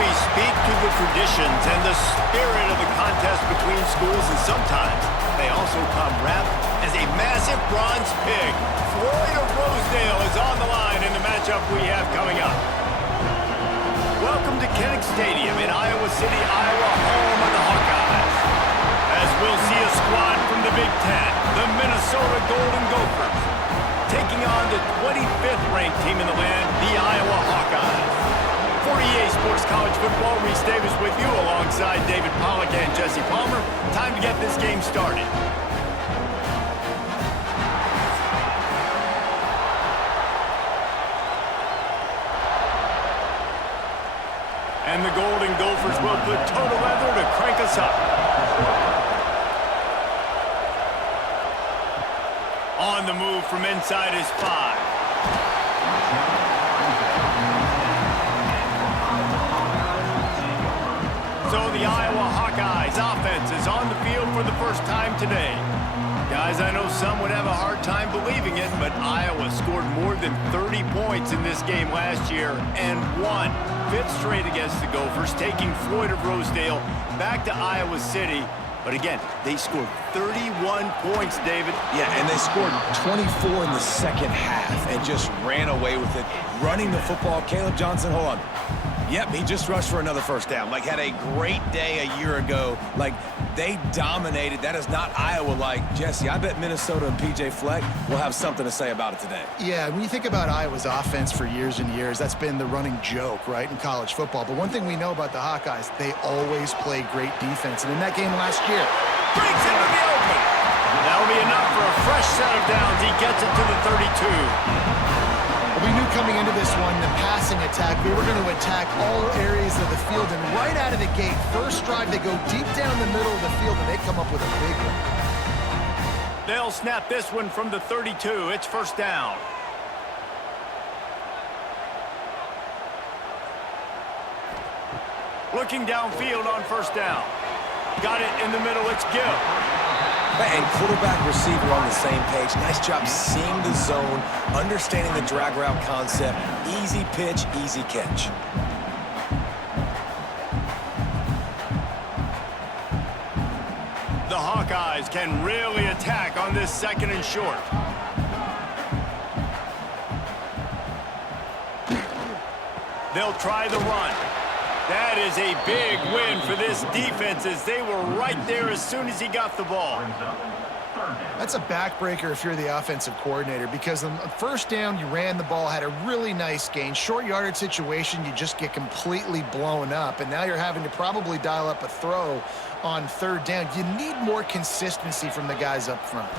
trophies speak to the traditions and the spirit of the contest between schools, and sometimes they also come wrapped as a massive bronze pig. Floyd of Rosedale is on the line in the matchup we have coming up. Welcome to Kinnick Stadium in Iowa City, Iowa, home of the Hawkeyes. As we'll see a squad from the Big Ten, the Minnesota Golden Gophers, taking on the 25th ranked team in the land, the Iowa Hawkeyes. 48 Sports College Football, Reese Davis with you alongside David Pollack and Jesse Palmer. Time to get this game started. And the Golden Gophers will put toe to leather to crank us up. On the move from inside his 5. So the Iowa Hawkeyes offense is on the field for the first time today. Guys, I know some would have a hard time believing it, but Iowa scored more than 30 points in this game last year and won. 5th straight against the Gophers, taking Floyd of Rosedale back to Iowa City. But again, they scored 31 points, David. Yeah, and they scored 24 in the second half and just ran away with it. Running the football, Caleb Johnson, hold on. Yep, he just rushed for another first down. Like, had a great day a year ago. Like, they dominated. That is not Iowa-like. Jesse, I bet Minnesota and P.J. Fleck will have something to say about it today. Yeah, when you think about Iowa's offense for years and years, that's been the running joke, right, in college football. But one thing we know about the Hawkeyes, they always play great defense. And in that game last year, breaks into the open. That'll be enough for a fresh set of downs. He gets it to the 32. We knew coming into this one, the passing attack, we were going to attack all areas of the field. And right out of the gate, first drive, they go deep down the middle of the field, and they come up with a big one. They'll snap this one from the 32. It's first down. Looking downfield on first down. Got it in the middle. It's Gill. And quarterback receiver on the same page. Nice job seeing the zone, understanding the drag route concept. Easy pitch, easy catch. The Hawkeyes can really attack on this second and short. They'll try the run. That is a big win for this defense as they were right there as soon as he got the ball. That's a backbreaker if you're the offensive coordinator, because on first down, you ran the ball, had a really nice gain. Short yardage situation, you just get completely blown up, and now you're having to probably dial up a throw on third down. You need more consistency from the guys up front.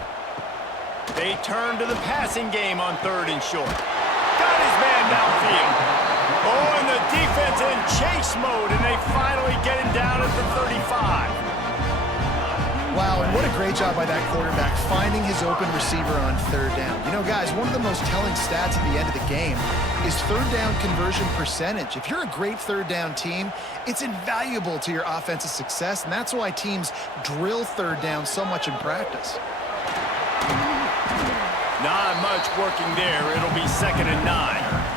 They turn to the passing game on third and short. Got his man downfield. Oh, and the defense in chase mode, and they finally get it down at the 35. Wow, and what a great job by that quarterback, finding his open receiver on third down. You know, guys, one of the most telling stats at the end of the game is third down conversion percentage. If you're a great third down team, it's invaluable to your offensive success, and that's why teams drill third down so much in practice. Not much working there. It'll be 2nd and 9.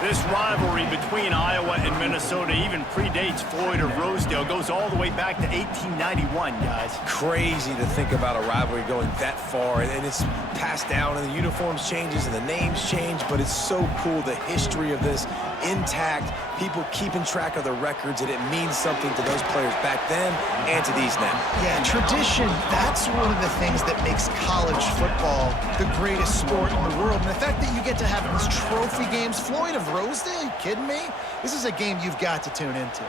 This rivalry between Iowa and Minnesota even predates Floyd of Rosedale. Goes all the way back to 1891, guys. Crazy to think about a rivalry going that far, and it's passed down, and the uniforms changes, and the names change, but it's so cool, the history of this intact, people keeping track of the records, and it means something to those players back then and to these now. Yeah, tradition, that's one of the things that makes college football the greatest sport in the world. And the fact that you get to have these trophy games, Floyd of Rosedale, are you kidding me? This is a game you've got to tune into.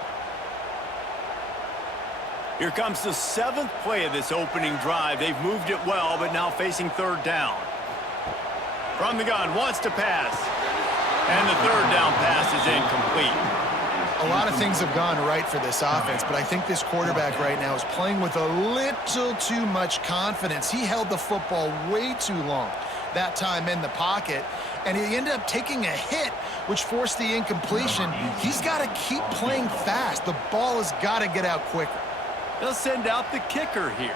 Here comes the 7th play of this opening drive. They've moved it well, but now facing third down. From the gun, wants to pass. And the third down pass is incomplete. A lot of things have gone right for this offense, but I think this quarterback right now is playing with a little too much confidence. He held the football way too long that time in the pocket, and he ended up taking a hit, which forced the incompletion. He's got to keep playing fast. The ball has got to get out quicker. They'll send out the kicker here.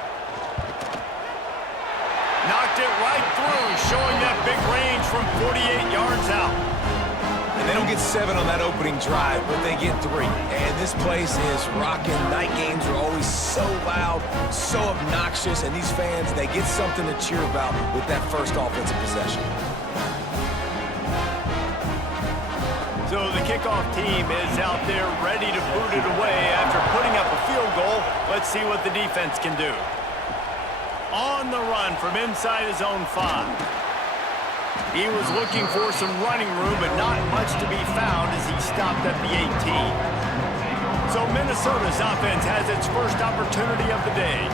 Knocked it right through, showing that big range from 48 yards out. And They don't get 7 on that opening drive, but they get 3. And this place is rocking. Night games are always so loud, so obnoxious, and these fans, they get something to cheer about with that first offensive possession. So the kickoff team is out there ready to boot it away after putting up a field goal. Let's see what the defense can do. On the run from inside his own 5. He was looking for some running room, but not much to be found as he stopped at the 18. So Minnesota's offense has its first opportunity of the day.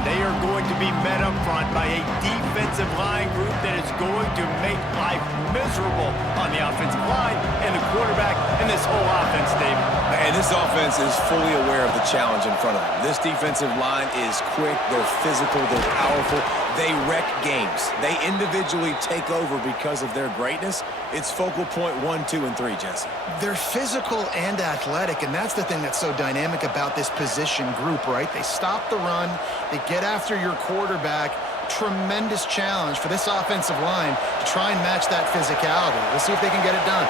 They are going to be met up front by a defensive line group that is going to make life miserable on the offensive line and the quarterback and this whole offense, David. And this offense is fully aware of the challenge in front of them. This defensive line is quick, they're physical, they're powerful. They wreck games. They individually take over because of their greatness. It's focal point 1, 2, and 3, Jesse. They're physical and athletic, and that's the thing that's so dynamic about this position group, right? They stop the run, they get after your quarterback. Tremendous challenge for this offensive line to try and match that physicality. We'll see if they can get it done.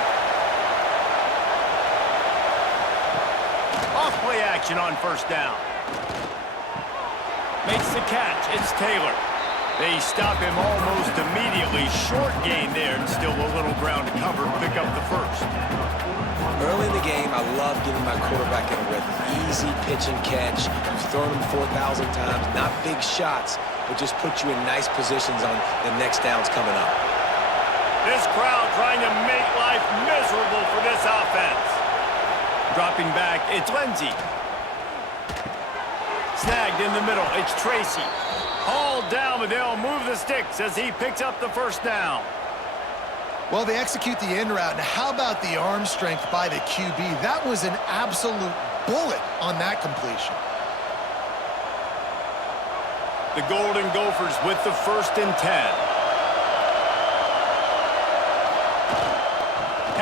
Off play action on first down. Makes the catch. It's Taylor. They stop him almost immediately. Short gain there, and still a little ground to cover. Pick up the first. Early in the game, I love getting my quarterback in a rhythm. Easy pitch and catch. You've thrown him 4,000 times. Not big shots, but just put you in nice positions on the next downs coming up. This crowd trying to make life miserable for this offense. Dropping back, it's Lindsey. Snagged in the middle, it's Tracy. Hauled down, but they'll move the sticks as he picks up the first down. Well, they execute the end route. Now, how about the arm strength by the QB? That was an absolute bullet on that completion. The Golden Gophers with the 1st and 10.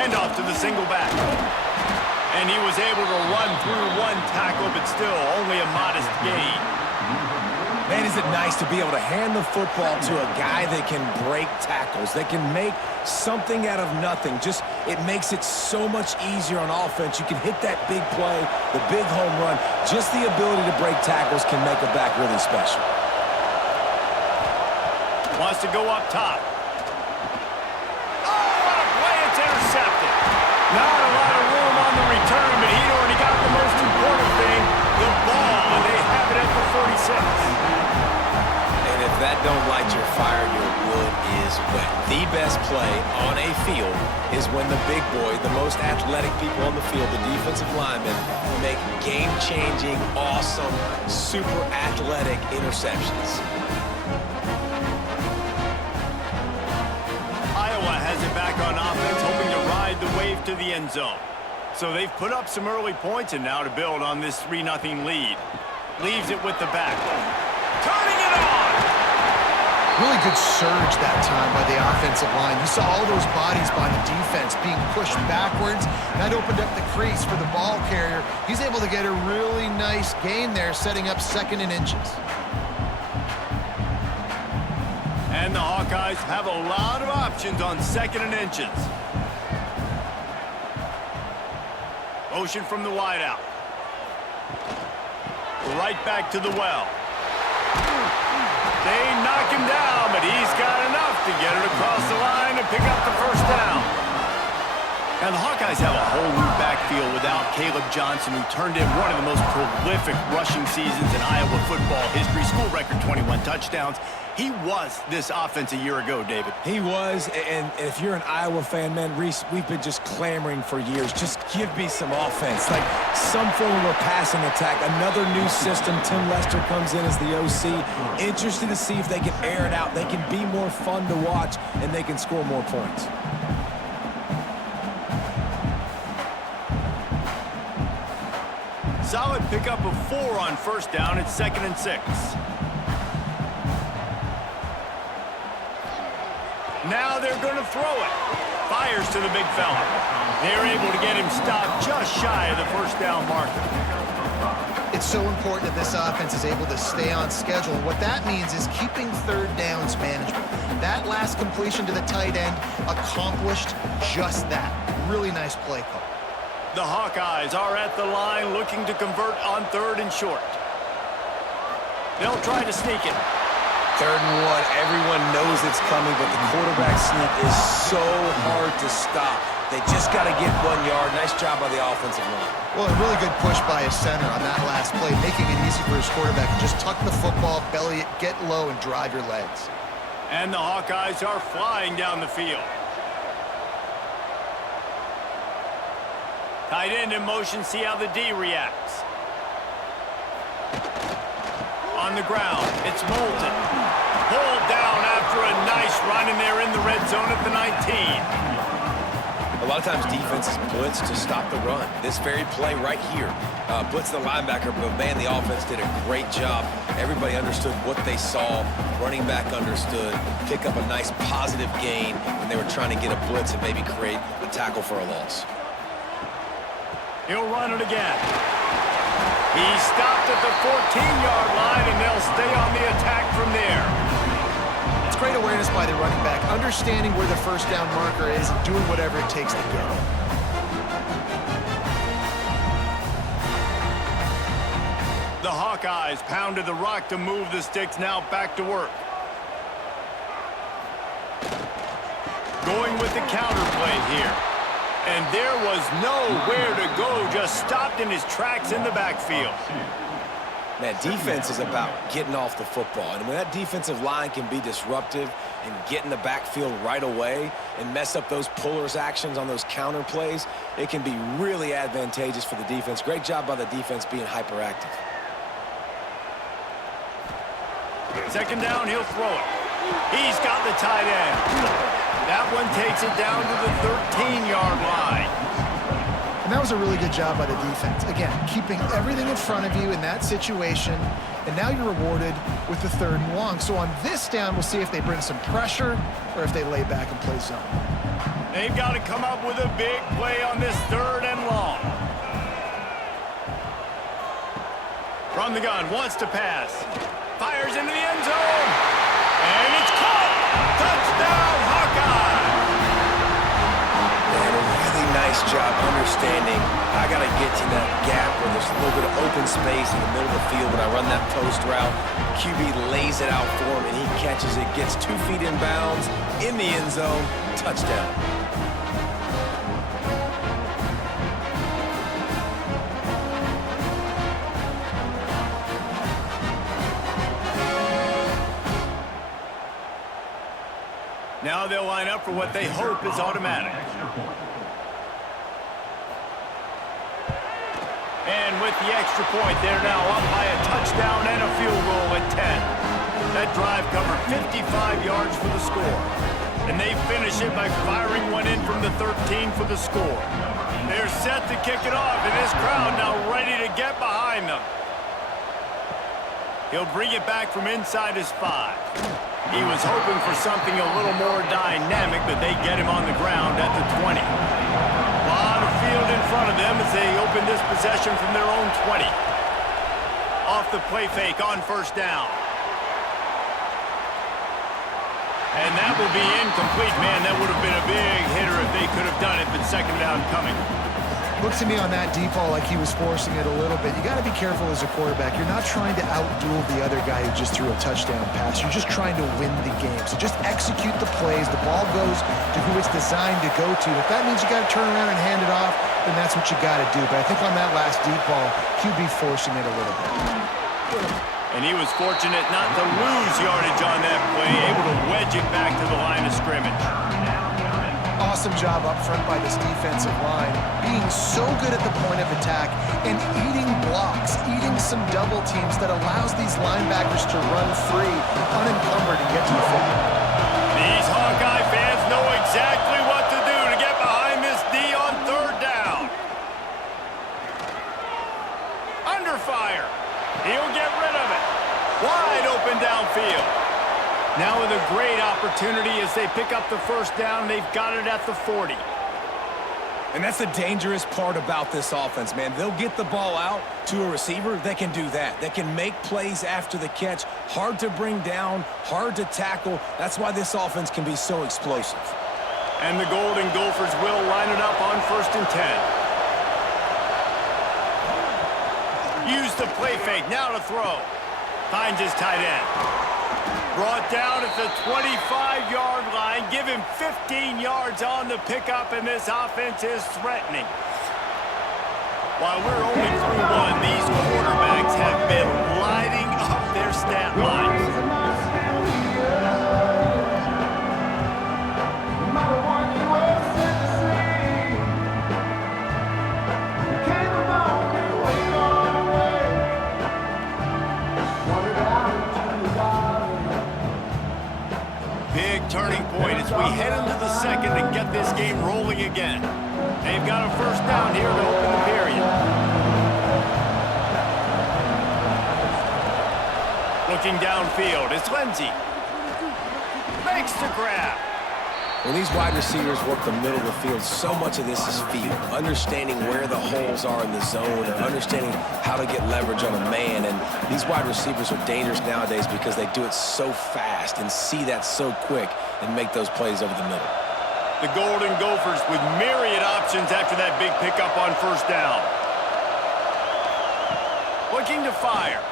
Handoff to the single back. And he was able to run through 1 tackle, but still only a modest gain. Man, is it nice to be able to hand the football to a guy that can break tackles, that can make something out of nothing. Just, it makes it so much easier on offense. You can hit that big play, the big home run. Just the ability to break tackles can make a back really special. Wants to go up top. Oh, what a play. It's intercepted. Not a lot of room on the return, but he'd already got the most important thing, the ball, and they have it at the 46. And if that don't light your fire, your wood is wet. The best play on a field is when the big boy, the most athletic people on the field, the defensive linemen, make game-changing, awesome, super athletic interceptions. Iowa has it back on offense, hoping to ride the wave to the end zone. So they've put up some early points, and now to build on this 3-0 lead. Leaves it with the back. Turning it on! Really good surge that time by the offensive line. You saw all those bodies by the defense being pushed backwards. That opened up the crease for the ball carrier. He's able to get a really nice gain there, setting up 2nd and inches. And the Hawkeyes have a lot of options on 2nd and inches. Motion from the wideout. Right back to the well. They knock him down, but he's got enough to get it across the line and pick up the first down. Now, the Hawkeyes have a whole new backfield without Caleb Johnson, who turned in one of the most prolific rushing seasons in Iowa football history. School record 21 touchdowns. He was this offense a year ago, David. He was, and if you're an Iowa fan, man, Reese, we've been just clamoring for years. Just give me some offense, like some form of a passing attack. Another new system. Tim Lester comes in as the OC. Interested to see if they can air it out. They can be more fun to watch, and they can score more points. Solid pickup of 4 on first down. It's 2nd and 6. Now they're going to throw it. Fires to the big fella. They're able to get him stopped just shy of the first down marker. It's so important that this offense is able to stay on schedule. What that means is keeping 3rd downs manageable. That That last completion to the tight end accomplished just that. Really nice play call. The Hawkeyes are at the line looking to convert on 3rd and short. They'll try to sneak it. 3rd and 1. Everyone knows it's coming, but the quarterback sneak is so hard to stop. They just got to get 1 yard. Nice job by the offensive line. Well, a really good push by his center on that last play, making it easy for his quarterback to just tuck the football, belly it, get low, and drive your legs. And the Hawkeyes are flying down the field. Tight end in motion, see how the D reacts. On the ground, it's Moulton. Pulled down after a nice run, and they're in the red zone at the 19. A lot of times defenses blitz to stop the run. This very play right here, blitz the linebacker, but man, the offense did a great job. Everybody understood what they saw. Running back understood. Pick up a nice positive gain when they were trying to get a blitz and maybe create a tackle for a loss. He'll run it again. He stopped at the 14-yard line, and they'll stay on the attack from there. It's great awareness by the running back, understanding where the first down marker is and doing whatever it takes to get it. The Hawkeyes pounded the rock to move the sticks, now back to work. Going with the counter play here. And there was nowhere to go, just stopped in his tracks in the backfield. Man, defense is about getting off the football. And when that defensive line can be disruptive and get in the backfield right away and mess up those pullers actions on those counter plays, it can be really advantageous for the defense. Great job by the defense being hyperactive. 2nd down, he'll throw it. He's got the tight end. That one takes it down to the 13-yard line. And that was a really good job by the defense. Again, keeping everything in front of you in that situation, and now you're rewarded with the 3rd and long. So on this down, we'll see if they bring some pressure or if they lay back and play zone. They've got to come up with a big play on this 3rd and long. From the gun, wants to pass. Fires into the end zone. And it's caught. Touchdown, Hawkeyes. Man, a really nice job understanding I got to get to that gap where there's a little bit of open space in the middle of the field when I run that post route. QB lays it out for him, and he catches it, gets 2 feet in bounds, in the end zone, touchdown. Now they'll line up for what they hope is automatic. And with the extra point, they're now up by a touchdown and a field goal at 10. That drive covered 55 yards for the score. And they finish it by firing one in from the 13 for the score. They're set to kick it off, and this crowd now ready to get behind them. He'll bring it back from inside his 5. He was hoping for something a little more dynamic, but they get him on the ground at the 20. A lot of field in front of them as they open this possession from their own 20. Off the play fake on 1st down. And that will be incomplete. Man, that would have been a big hitter if they could have done it, but 2nd down coming. Looks to me on that deep ball like he was forcing it a little bit. You got to be careful as a quarterback. You're not trying to outduel the other guy who just threw a touchdown pass. You're just trying to win the game. So just execute the plays. The ball goes to who it's designed to go to. If that means you got to turn around and hand it off, then that's what you got to do. But I think on that last deep ball, QB forcing it a little bit. And he was fortunate not to lose yardage on that play, able to wedge it back to the line of scrimmage. Awesome job up front by this defensive line, being so good at the point of attack and eating blocks, eating some double teams that allows these linebackers to run free, unencumbered, and get to the football. These Hawkeye fans know exactly what to do to get behind this D on 3rd down. Under fire. He'll get rid of it. Wide open downfield. Now with a great opportunity as they pick up the 1st down. They've got it at the 40. And that's the dangerous part about this offense, man. They'll get the ball out to a receiver. They can do that. They can make plays after the catch. Hard to bring down, hard to tackle. That's why this offense can be so explosive. And the Golden Gophers will line it up on 1st and 10. Use the play fake. Now to throw. Finds his tight end. Brought down at the 25-yard line. Give him 15 yards on the pickup, and this offense is threatening. While we're only through one, these quarterbacks have been lighting up their stat lines. Turning point as we head into the second and get this game rolling again. They've got a 1st down here to open the period. Looking downfield, it's Lindsey. Makes the grab. When these wide receivers work the middle of the field, so much of this is feel. Understanding where the holes are in the zone or understanding how to get leverage on a man. And these wide receivers are dangerous nowadays because they do it so fast and see that so quick and make those plays over the middle. The Golden Gophers with myriad options after that big pickup on 1st down. Looking to fire.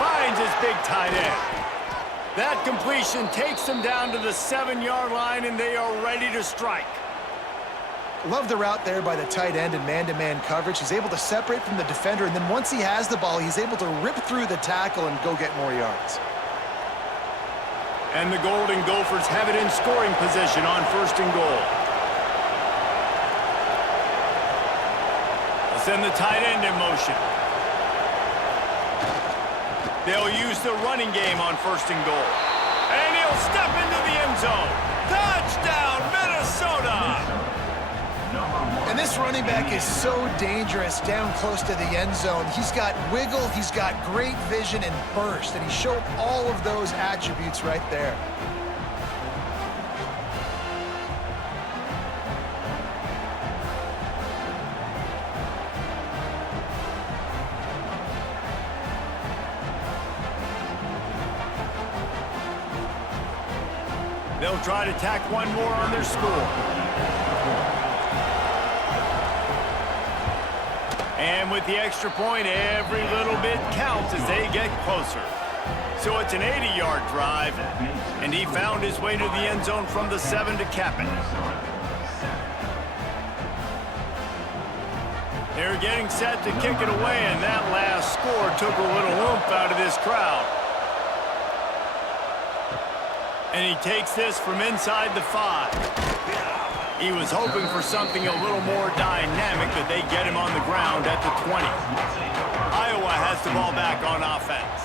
Finds his big tight end. That completion takes them down to the 7-yard line, and they are ready to strike. Love the route there by the tight end in man-to-man coverage. He's able to separate from the defender, and then once he has the ball, he's able to rip through the tackle and go get more yards. And the Golden Gophers have it in scoring position on 1st and goal. They'll send the tight end in motion. They'll use the running game on 1st and goal. And he'll step into the end zone. Touchdown, Minnesota! And this running back is so dangerous down close to the end zone. He's got wiggle, he's got great vision and burst, and he showed all of those attributes right there. They'll try to tack one more on their score. And with the extra point, every little bit counts as they get closer. So it's an 80-yard drive, and he found his way to the end zone from the 7 to cap it. They're getting set to kick it away, and that last score took a little oomph out of this crowd. And he takes this from inside the 5. He was hoping for something a little more dynamic, but they get him on the ground at the 20. Iowa has the ball back on offense.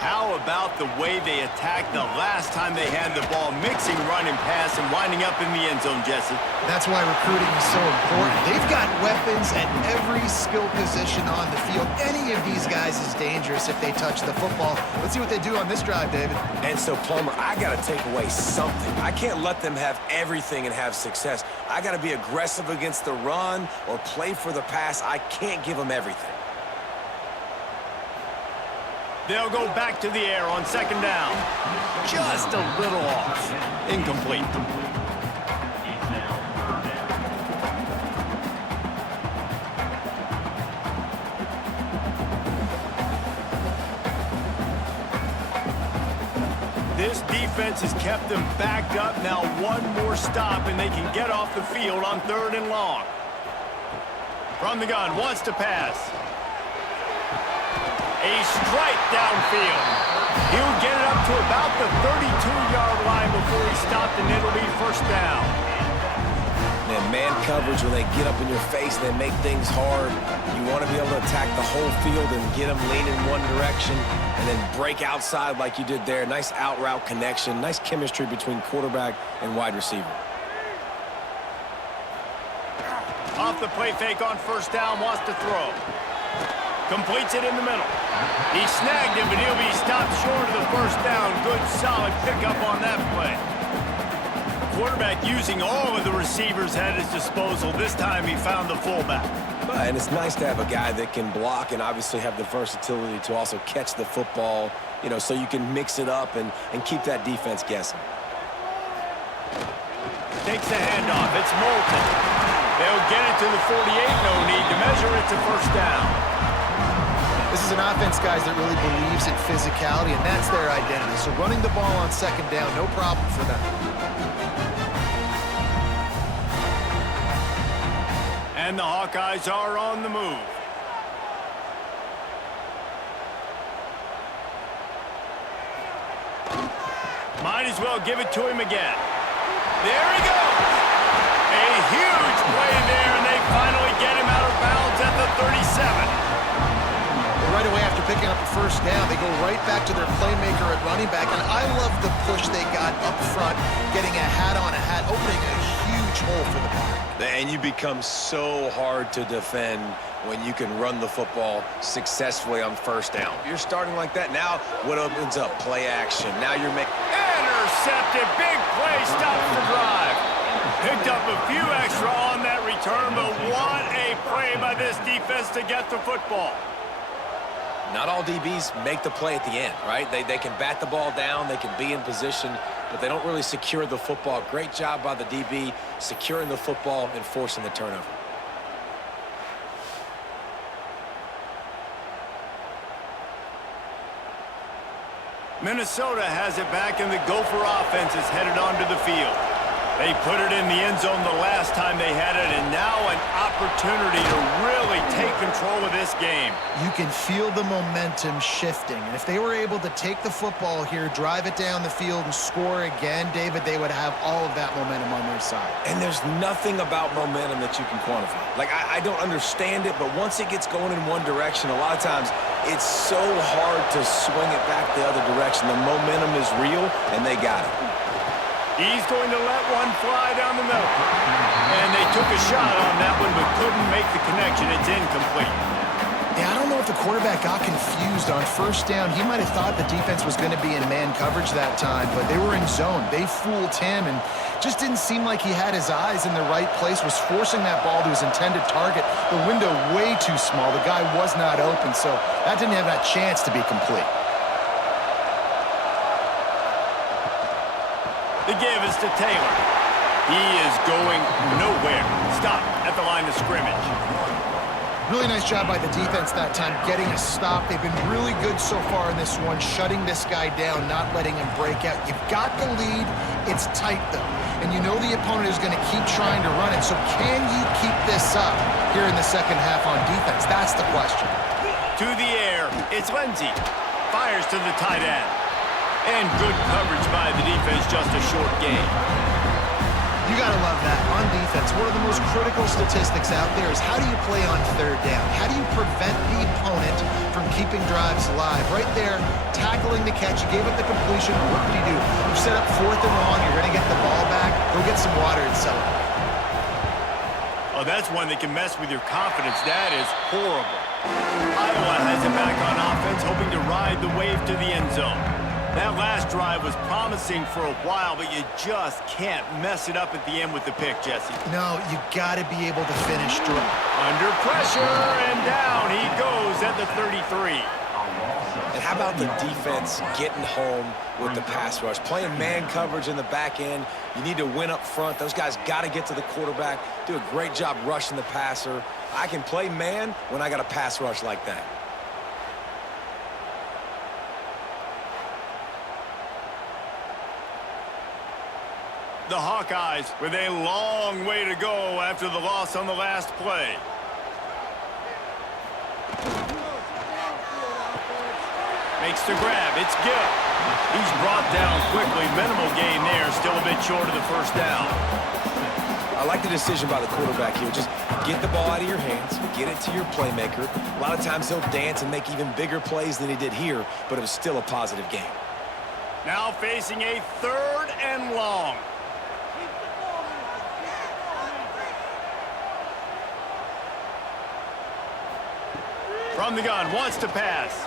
How about the way they attacked the last time they had the ball, mixing run and pass and winding up in the end zone, Jesse? That's why recruiting is so important. They've got weapons at every skill position on the field. Any of these guys is dangerous if they touch the football. Let's see what they do on this drive, David. And so, Plummer, I got to take away something. I can't let them have everything and have success. I got to be aggressive against the run or play for the pass. I can't give them everything. They'll go back to the air on 2nd down. Just a little off. Incomplete. This defense has kept them backed up. Now one more stop, and they can get off the field on 3rd and long. From the gun, wants to pass. A strike downfield. He'll get it up to about the 32-yard line before he stopped, and it'll be 1st down. Man coverage, when they get up in your face and they make things hard, you want to be able to attack the whole field and get them leaning one direction and then break outside like you did there. Nice out-route connection, nice chemistry between quarterback and wide receiver. Off the play fake on 1st down, wants to throw. Completes it in the middle. He snagged it, but he'll be stopped short of the 1st down. Good, solid pickup on that play. quarterback using all of the receivers at his disposal. This time he found the fullback. And it's nice to have a guy that can block and obviously have the versatility to also catch the football, so you can mix it up and keep that defense guessing. Takes the handoff. It's Moulton. They'll get it to the 48. No need to measure it to first down. This is an offense, guys, that really believes in physicality, and that's their identity. So running the ball on second down, no problem for them. And the Hawkeyes are on the move. Might as well give it to him again. There he goes. A huge play there, and they finally get him out of bounds at the 37. Right away after picking up the first down, they go right back to their playmaker at running back, and I love the push they got up front, getting a hat on a hat, opening a huge hole for the back. And you become so hard to defend when you can run the football successfully on first down. You're starting like that. Now what opens up? Play action. Now you're making... Intercepted. Big play. Stops the drive. Picked up a few extra on that return, but what a play by this defense to get the football. Not all DBs make the play at the end, right? They can bat the ball down, they can be in position, but they don't really secure the football. Great job by the DB securing the football and forcing the turnover. Minnesota has it back, and the Gopher offense is headed onto the field. They put it in the end zone the last time they had it, and now an opportunity to really take control of this game. You can feel the momentum shifting, and if they were able to take the football here, drive it down the field, and score again, David, they would have all of that momentum on their side. And there's nothing about momentum that you can quantify. Like, I don't understand it, but once it gets going in one direction, a lot of times it's so hard to swing it back the other direction. The momentum is real, and they got it. He's going to let one fly down the middle. And they took a shot on that one, but couldn't make the connection. It's incomplete. Yeah, I don't know if the quarterback got confused on first down. He might have thought the defense was going to be in man coverage that time, but they were in zone. They fooled him and just didn't seem like he had his eyes in the right place, was forcing that ball to his intended target. The window way too small. The guy was not open, so that didn't have that chance to be complete. The give is to Taylor. He is going nowhere. Stop at the line of scrimmage. Really nice job by the defense that time, getting a stop. They've been really good so far in this one, shutting this guy down, not letting him break out. You've got the lead. It's tight, though. And you know the opponent is going to keep trying to run it. So can you keep this up here in the second half on defense? That's the question. To the air. It's Lindsey. Fires to the tight end. And good coverage by the defense, just a short gain. You got to love that. On defense, one of the most critical statistics out there is how do you play on third down? How do you prevent the opponent from keeping drives alive? Right there, tackling the catch. You gave up the completion. What did you do? You set up fourth and long. You're going to get the ball back. Go get some water and celebrate. Oh, that's one that can mess with your confidence. That is horrible. Iowa has it back on offense, hoping to ride the wave to the end zone. That last drive was promising for a while, but you just can't mess it up at the end with the pick, Jesse. No, you got to be able to finish strong. Under pressure, and down he goes at the 33. And how about the defense getting home with the pass rush? Playing man coverage in the back end. You need to win up front. Those guys got to get to the quarterback, do a great job rushing the passer. I can play man when I got a pass rush like that. The Hawkeyes with a long way to go after the loss on the last play. Makes the grab. It's Gill. He's brought down quickly. Minimal gain there. Still a bit short of the first down. I like the decision by the quarterback here. Just get the ball out of your hands, get it to your playmaker. A lot of times he'll dance and make even bigger plays than he did here, but it was still a positive game. Now facing a 3rd and long. From the gun, wants to pass.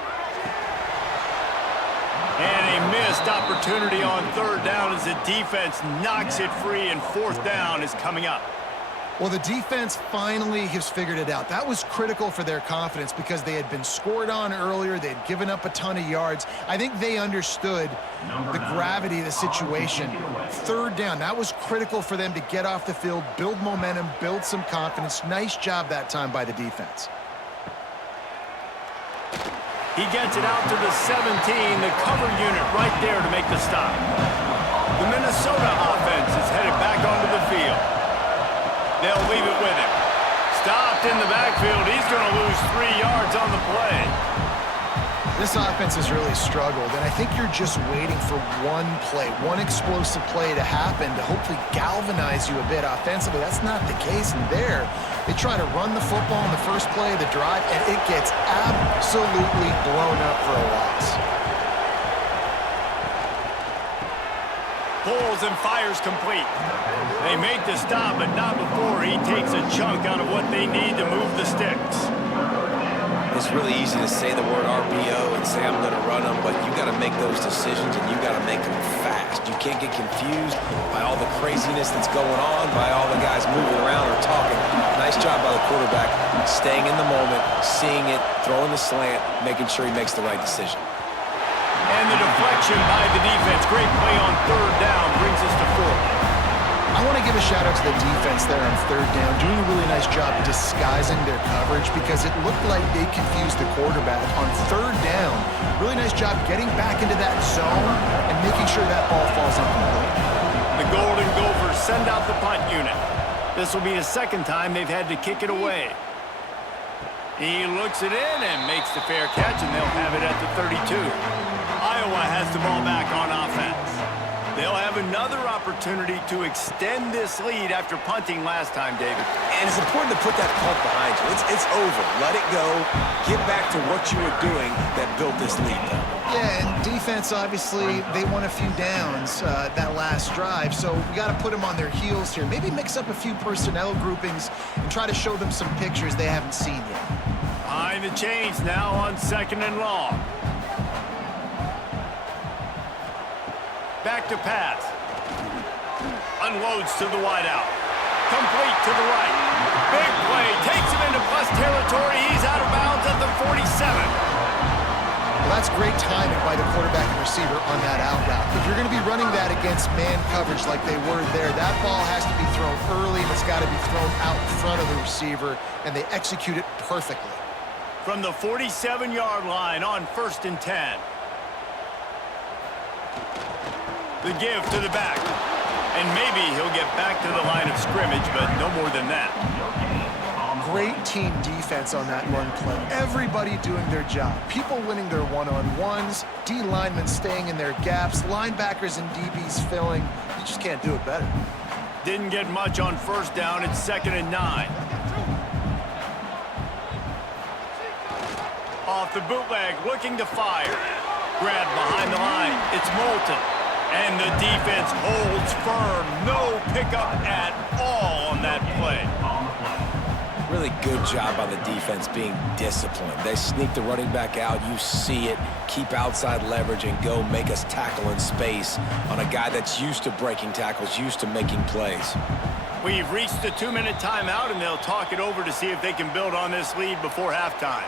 And a missed opportunity on third down as the defense knocks it free, and fourth down is coming up. Well, the defense finally has figured it out. That was critical for their confidence because they had been scored on earlier. They had given up a ton of yards. I think they understood the gravity of the situation. Third down, that was critical for them to get off the field, build momentum, build some confidence. Nice job that time by the defense. He gets it out to the 17, the cover unit right there to make the stop. The Minnesota offense is headed back onto the field. They'll leave it with him. Stopped in the backfield. He's going to lose 3 yards on the play. This offense has really struggled, and I think you're just waiting for one play, one explosive play to happen to hopefully galvanize you a bit offensively. That's not the case in there. They try to run the football in the first play of the drive, and it gets absolutely blown up for a loss. Pulls and fires complete. They make the stop, but not before he takes a chunk out of what they need to move the sticks. It's really easy to say the word RPO and say I'm going to run them, but you got to make those decisions and you got to make them fast. You can't get confused by all the craziness that's going on, by all the guys moving around or talking. Nice job by the quarterback, staying in the moment, seeing it, throwing the slant, making sure he makes the right decision. And the deflection by the defense. Great play on third down brings us to fourth. I want to give a shout out to the defense there on third down, doing a really nice job disguising their coverage because it looked like they confused the quarterback on third down. Really nice job getting back into that zone and making sure that ball falls incomplete. The Golden Gophers send out the punt unit. This will be the second time they've had to kick it away. He looks it in and makes the fair catch, and they'll have it at the 32. Iowa has the ball back on offense. They'll have another opportunity to extend this lead after punting last time, David. And it's important to put that punt behind you. It's over. Let it go. Get back to what you were doing that built this lead, though. Yeah, and defense, obviously, they won a few downs that last drive, so we got to put them on their heels here. Maybe mix up a few personnel groupings and try to show them some pictures they haven't seen yet. Behind the chains now on 2nd and long. Back to pass. Unloads to the wideout. Complete to the right. Big play. Takes him into plus territory. He's out of bounds at the 47. Well, that's great timing by the quarterback and receiver on that out route. If you're going to be running that against man coverage like they were there, that ball has to be thrown early and it's got to be thrown out in front of the receiver, and they execute it perfectly. From the 47-yard line on 1st and 10. The give to the back. And maybe he'll get back to the line of scrimmage, but no more than that. Great team defense on that run play. Everybody doing their job. People winning their one-on-ones, D linemen staying in their gaps, linebackers and DBs filling. You just can't do it better. Didn't get much on 1st down. It's 2nd and 9. Off the bootleg, looking to fire. Grabbed behind the line. It's Moulton. And the defense holds firm. No pickup at all on that play. Really good job by the defense being disciplined. They sneak the running back out. You see it. Keep outside leverage and go make us tackle in space on a guy that's used to breaking tackles, used to making plays. We've reached the 2-minute timeout, and they'll talk it over to see if they can build on this lead before halftime.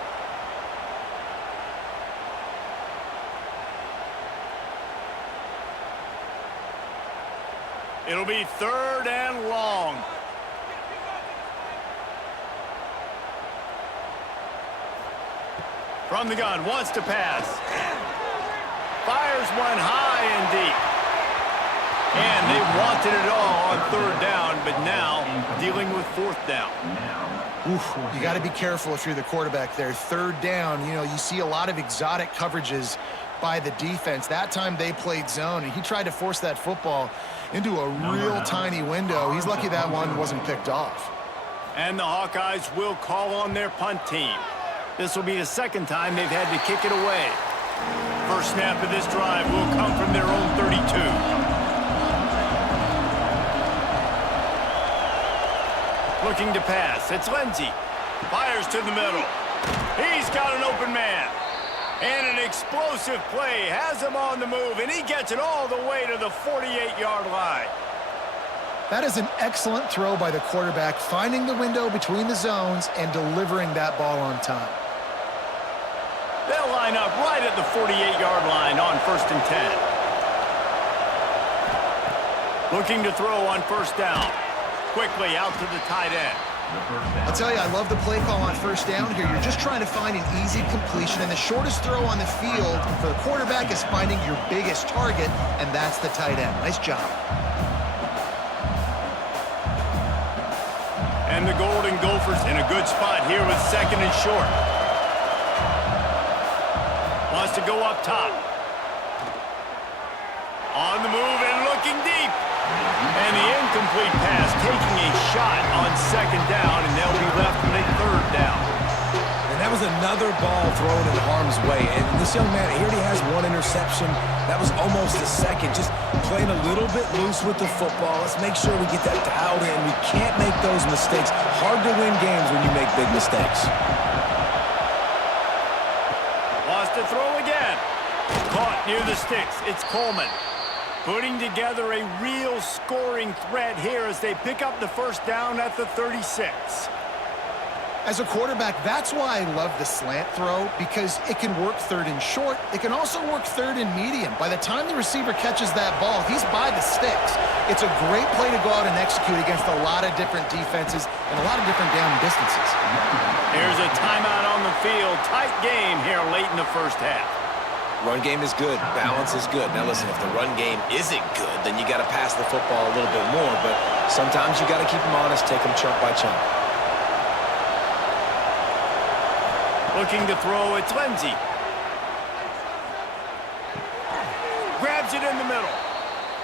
It'll be 3rd and long. From the gun, wants to pass. Fires one high and deep. And they wanted it all on 3rd down, but now dealing with 4th down. Oof, you got to be careful if you're the quarterback there. 3rd down, you see a lot of exotic coverages by the defense. That time they played zone, and he tried to force that football into a real tiny window. He's lucky that one wasn't picked off. And the Hawkeyes will call on their punt team. This will be the second time they've had to kick it away. First snap of this drive will come from their own 32. Looking to pass. It's Lindsey. Fires to the middle. He's got an open man. And an explosive play has him on the move, and he gets it all the way to the 48-yard line. That is an excellent throw by the quarterback, finding the window between the zones and delivering that ball on time. They'll line up right at the 48-yard line on 1st and 10. Looking to throw on 1st down. Quickly out to the tight end. I'll tell you, I love the play call on 1st down here. You're just trying to find an easy completion, and the shortest throw on the field for the quarterback is finding your biggest target, and that's the tight end. Nice job. And the Golden Gophers in a good spot here with 2nd and short. Wants to go up top. On the move and looking deep. And the incomplete pass taking a shot on 2nd down, and they'll be left with a 3rd down. And that was another ball thrown in harm's way. And this young man, he already has 1 interception. That was almost a second. Just playing a little bit loose with the football. Let's make sure we get that dialed in. We can't make those mistakes. Hard to win games when you make big mistakes. Wants to throw again. Caught near the sticks. It's Coleman. Putting together a real scoring threat here as they pick up the 1st down at the 36. As a quarterback, that's why I love the slant throw, because it can work 3rd and short. It can also work 3rd and medium. By the time the receiver catches that ball, he's by the sticks. It's a great play to go out and execute against a lot of different defenses and a lot of different down distances. Here's a timeout on the field. Tight game here late in the 1st half. Run game is good. Balance is good. Now, listen, if the run game isn't good, then you got to pass the football a little bit more. But sometimes you got to keep them honest, take them chunk by chunk. Looking to throw, it's Lindsey. Grabs it in the middle.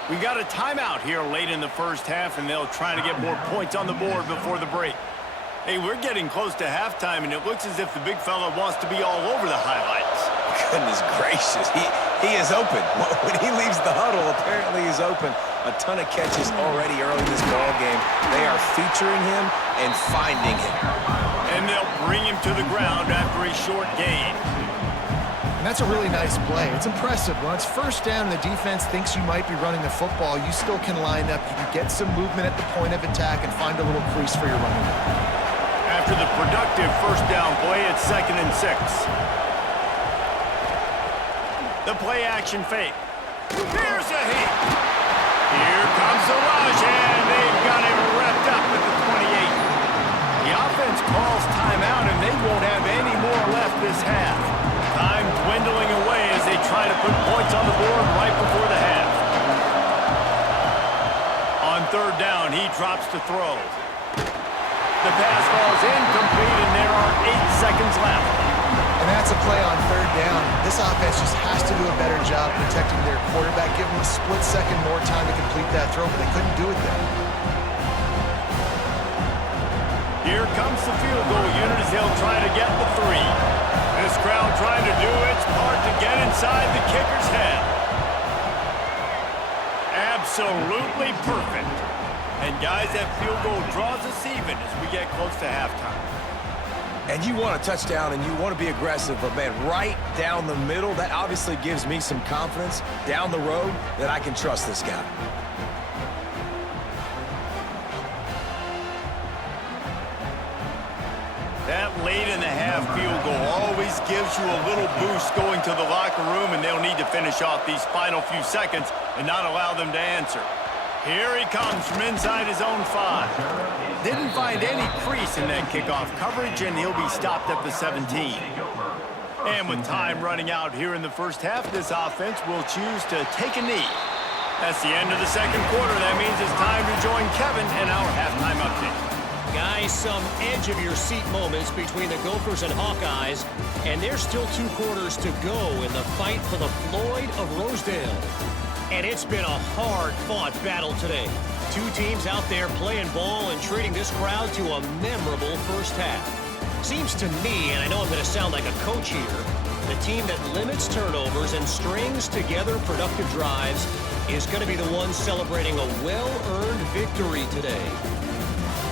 We got a timeout here late in the 1st half, and they'll try to get more points on the board before the break. Hey, we're getting close to halftime, and it looks as if the big fella wants to be all over the highlights. Goodness gracious, he is open. When he leaves the huddle, apparently he's open. A ton of catches already early in this ball game. They are featuring him and finding him. And they'll bring him to the ground after a short gain. And that's a really nice play. It's impressive. When it's 1st down and the defense thinks you might be running the football, you still can line up. You can get some movement at the point of attack and find a little crease for your running back. After the productive 1st down play, it's 2nd and 6. The play action fake. Here's a hit. Here comes the rush, and they've got him wrapped up at the 28. The offense calls timeout, and they won't have any more left this half. Time dwindling away as they try to put points on the board right before the half. On 3rd down, he drops to throw. The pass falls incomplete, and there are 8 seconds left. And that's a play on 3rd down. This offense just has to do a better job protecting their quarterback. Give them a split second more time to complete that throw, but they couldn't do it there. Here comes the field goal unit as they'll try to get the 3. This crowd trying to do its part to get inside the kicker's head. Absolutely perfect. And guys, that field goal draws us even as we get close to halftime. And you want a touchdown and you want to be aggressive, but man, right down the middle, that obviously gives me some confidence down the road that I can trust this guy. That late in the half field goal always gives you a little boost going to the locker room, and they'll need to finish off these final few seconds and not allow them to answer. Here he comes from inside his own 5. Didn't find any crease in that kickoff coverage, and he'll be stopped at the 17. And with time running out here in the 1st half, this offense will choose to take a knee. That's the end of the 2nd quarter. That means it's time to join Kevin in our halftime update. Guys, some edge-of-your-seat moments between the Gophers and Hawkeyes, and there's still 2 quarters to go in the fight for the Floyd of Rosedale. And it's been a hard-fought battle today. 2 teams out there playing ball and treating this crowd to a memorable 1st half. Seems to me, and I know I'm going to sound like a coach here, the team that limits turnovers and strings together productive drives is going to be the one celebrating a well-earned victory today.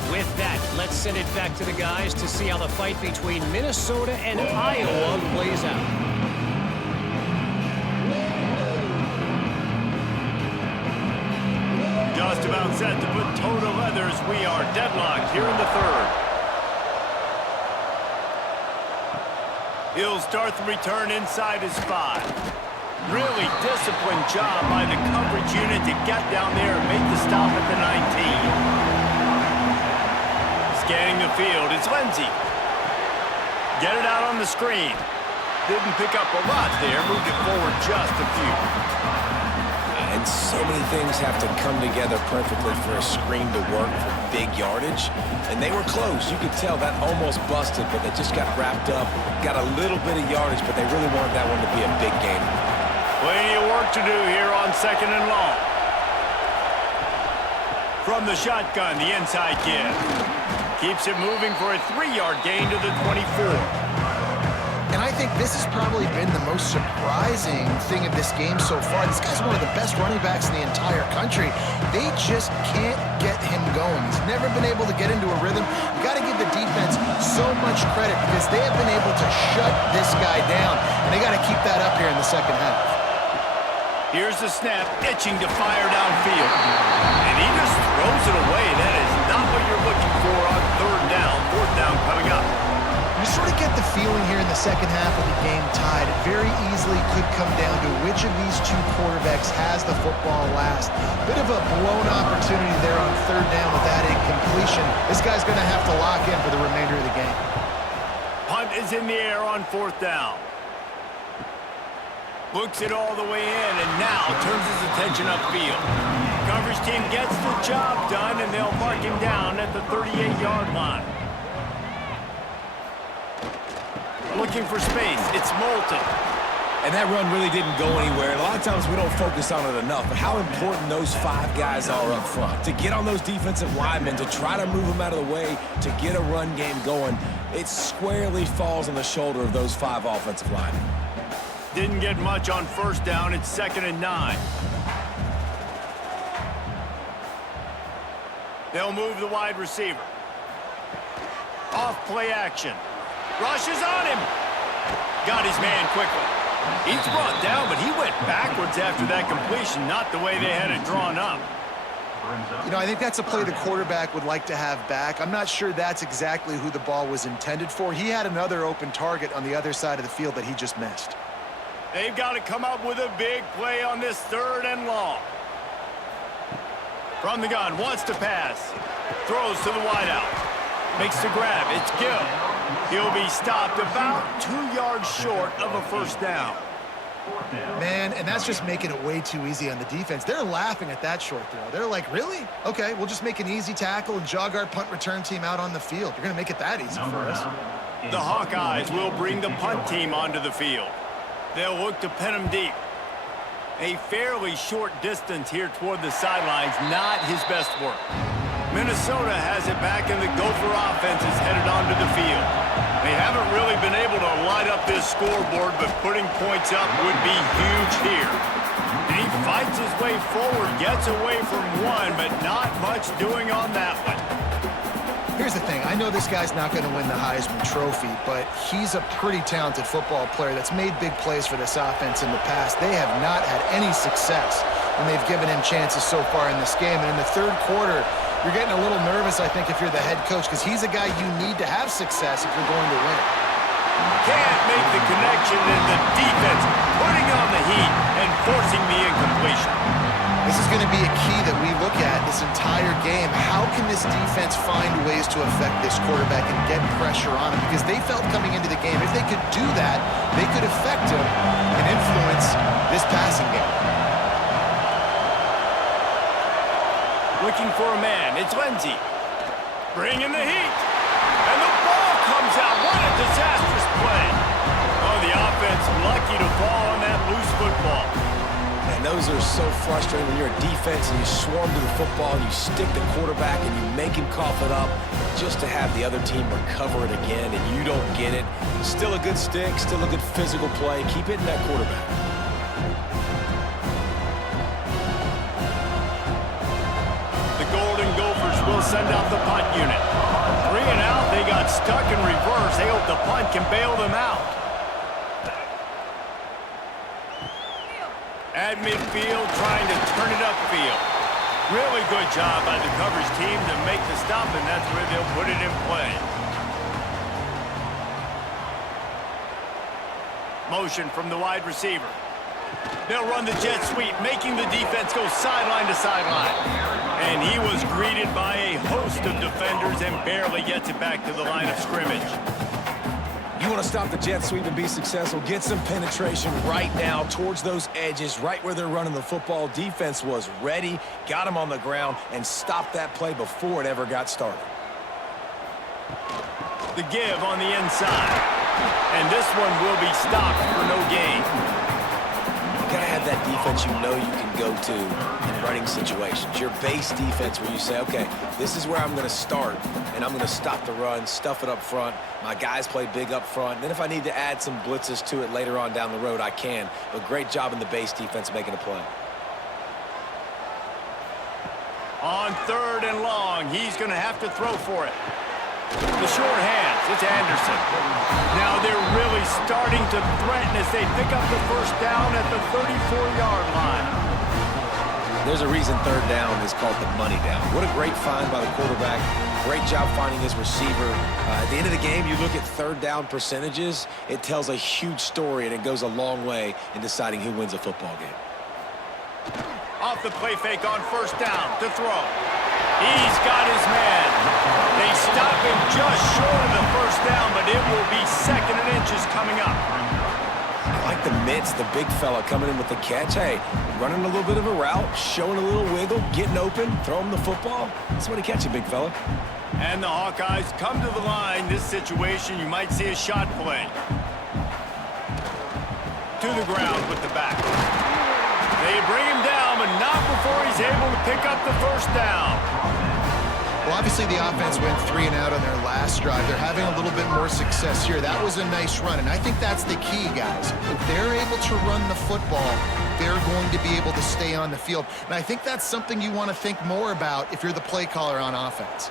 With that, let's send it back to the guys to see how the fight between Minnesota and Iowa plays out. just about set to put toe to leather as we are deadlocked here in the third. He'll start the return inside his 5. Really disciplined job by the coverage unit to get down there and make the stop at the 19. Scanning the field, it's Lindsey. Get it out on the screen. Didn't pick up a lot there, moved it forward just a few. And so many things have to come together perfectly for a screen to work for big yardage. And they were close. You could tell that almost busted, but they just got wrapped up, got a little bit of yardage, but they really wanted that one to be a big game. Plenty of work to do here on 2nd and long. From the shotgun, the inside give. Keeps it moving for a 3-yard gain to the 24. And I think this has probably been the most surprising thing of this game so far. This guy's one of the best running backs in the entire country. They just can't get him going. He's never been able to get into a rhythm. You got to give the defense so much credit because they have been able to shut this guy down, and they got to keep that up here in the second half. Here's the snap, itching to fire downfield. And he just throws it away. That is not what you're looking for on 3rd down. 4th down coming up. You sort of get the feeling here in the second half of the game tied. It very easily could come down to which of these two quarterbacks has the football last. Bit of a blown opportunity there on 3rd down with that incompletion. This guy's going to have to lock in for the remainder of the game. Punt is in the air on 4th down. Looks it all the way in and now turns his attention upfield. Coverage team gets the job done and they'll mark him down at the 38-yard line. Looking for space, it's Moulton. And that run really didn't go anywhere. A lot of times we don't focus on it enough, but how important those 5 guys are up front. To get on those defensive linemen, to try to move them out of the way, to get a run game going, it squarely falls on the shoulder of those 5 offensive linemen. Didn't get much on 1st down. It's 2nd and 9. They'll move the wide receiver. Off play action. Rushes on him. Got his man quickly. He's brought down, but he went backwards after that completion, not the way they had it drawn up. You know, I think that's a play the quarterback would like to have back. I'm not sure that's exactly who the ball was intended for. He had another open target on the other side of the field that he just missed. They've got to come up with a big play on this 3rd and long. From the gun, wants to pass. Throws to the wideout. Makes the grab. It's Gill. He'll be stopped about 2 yards short of a 1st down. Man, and that's just making it way too easy on the defense. They're laughing at that short throw. They're like, really? Okay, we'll just make an easy tackle and jog our punt return team out on the field. You're going to make it that easy for us. The Hawkeyes will bring the punt team onto the field. They'll look to pin him deep. A fairly short distance here toward the sidelines, not his best work. Minnesota has it back, and the Gopher offense is headed onto the field. They haven't really been able to light up this scoreboard, but putting points up would be huge here. And he fights his way forward, gets away from one, but not much doing on that one. Here's the thing. I know this guy's not going to win the Heisman Trophy, but he's a pretty talented football player that's made big plays for this offense in the past. They have not had any success when they've given him chances so far in this game. And in the 3rd quarter, you're getting a little nervous, I think, if you're the head coach, because he's a guy you need to have success if you're going to win. Can't make the connection, and the defense putting on the heat and forcing the incompletion. This is going to be a key that we look at this entire game. How can this defense find ways to affect this quarterback and get pressure on him? Because they felt coming into the game, if they could do that, they could affect him and influence this passing game. Looking for a man. It's Lindsey. Bringing the heat. And the ball comes out. What a disastrous play. Oh, the offense lucky to fall on that loose football. And those are so frustrating when you're a defense and you swarm to the football, and you stick the quarterback and you make him cough it up just to have the other team recover it again and you don't get it. Still a good stick, still a good physical play. Keep hitting that quarterback. The Golden Gophers will send out the punt unit. 3 and out, they got stuck in reverse. They hope the punt can bail them out. At midfield, trying to turn it upfield. Really good job by the coverage team to make the stop, and that's where they'll put it in play. Motion from the wide receiver. They'll run the jet sweep, making the defense go sideline to sideline. And he was greeted by a host of defenders and barely gets it back to the line of scrimmage. You want to stop the jet sweep and be successful, get some penetration right now towards those edges, right where they're running the football. Defense was ready, got him on the ground, and stopped that play before it ever got started. The give on the inside. And this one will be stopped for no gain. You gotta have that defense you know you can go to in running situations. Your base defense where you say, okay, this is where I'm gonna start, and I'm gonna stop the run, stuff it up front. My guys play big up front. And then if I need to add some blitzes to it later on down the road, I can. But great job in the base defense making a play. On 3rd and long, he's gonna have to throw for it. The short hands, it's Anderson. Now they're really starting to threaten as they pick up the first down at the 34-yard line. There's a reason 3rd down is called the money down. What a great find by the quarterback. Great job finding his receiver. At the end of the game, you look at 3rd down percentages. It tells a huge story, and it goes a long way in deciding who wins a football game. Off the play fake on 1st down to throw. He's got his man. They stop him just short of the 1st down, but it will be 2nd and inches coming up. I like the mitts, the big fella coming in with the catch. Hey, running a little bit of a route, showing a little wiggle, getting open, throw him the football. That's when he catch you, big fella. And the Hawkeyes come to the line. This situation, you might see a shot play. To the ground with the back. They bring him down, but not before he's able to pick up the 1st down. Well, obviously the offense went 3 and out on their last drive. They're having a little bit more success here. That was a nice run, and I think that's the key, guys. If they're able to run the football, they're going to be able to stay on the field. And I think that's something you want to think more about if you're the play caller on offense.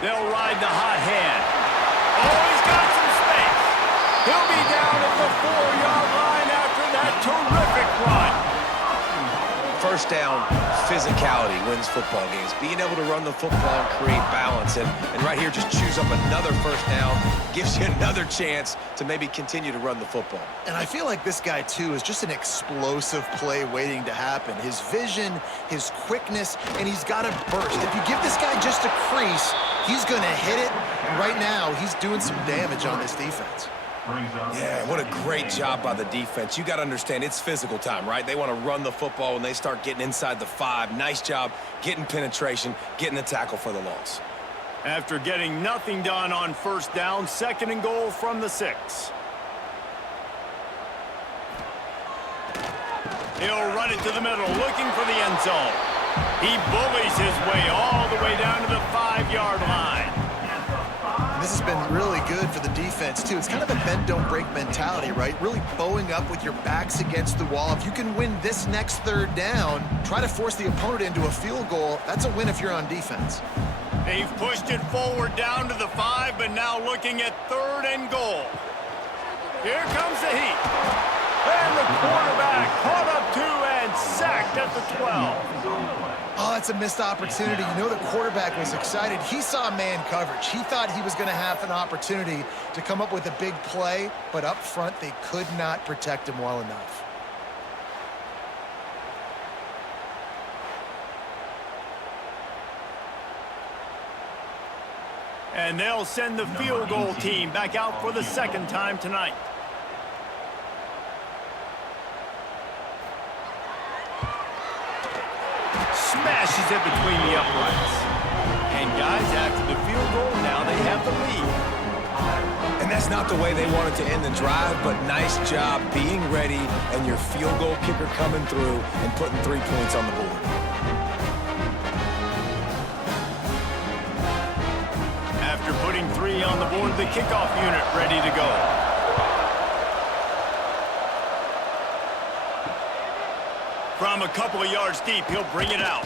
They'll ride the hot hand. Oh, he's got some space. He'll be down at the 4-yard line after that terrific run. 1st down, physicality wins football games. Being able to run the football and create balance. And right here, just choose up another 1st down. Gives you another chance to maybe continue to run the football. And I feel like this guy, too, is just an explosive play waiting to happen. His vision, his quickness, and he's got a burst. If you give this guy just a crease, he's going to hit it. And right now, he's doing some damage on this defense. Yeah, what a great job by the defense. You got to understand, it's physical time, right? They want to run the football when they start getting inside the 5. Nice job getting penetration, getting the tackle for the loss. After getting nothing done on 1st down, 2nd and goal from the 6. He'll run it to the middle, looking for the end zone. He bullies his way all the way down to the 5-yard line. This has been really good for the defense, too. It's kind of a bend-don't-break mentality, right? Really bowing up with your backs against the wall. If you can win this next 3rd down, try to force the opponent into a field goal. That's a win if you're on defense. They've pushed it forward down to the 5, but now looking at 3rd and goal. Here comes the heat. And the quarterback caught up 2 and sacked at the 12. Oh, that's a missed opportunity. You know the quarterback was excited. He saw man coverage. He thought he was going to have an opportunity to come up with a big play, but up front they could not protect him well enough. And they'll send the field goal team back out for the 2nd time tonight. Smashes it between the uprights. And guys, after the field goal, now they have the lead. And that's not the way they wanted to end the drive, but nice job being ready and your field goal kicker coming through and putting 3 points on the board. After putting 3 on the board, the kickoff unit ready to go. From a couple of yards deep, he'll bring it out.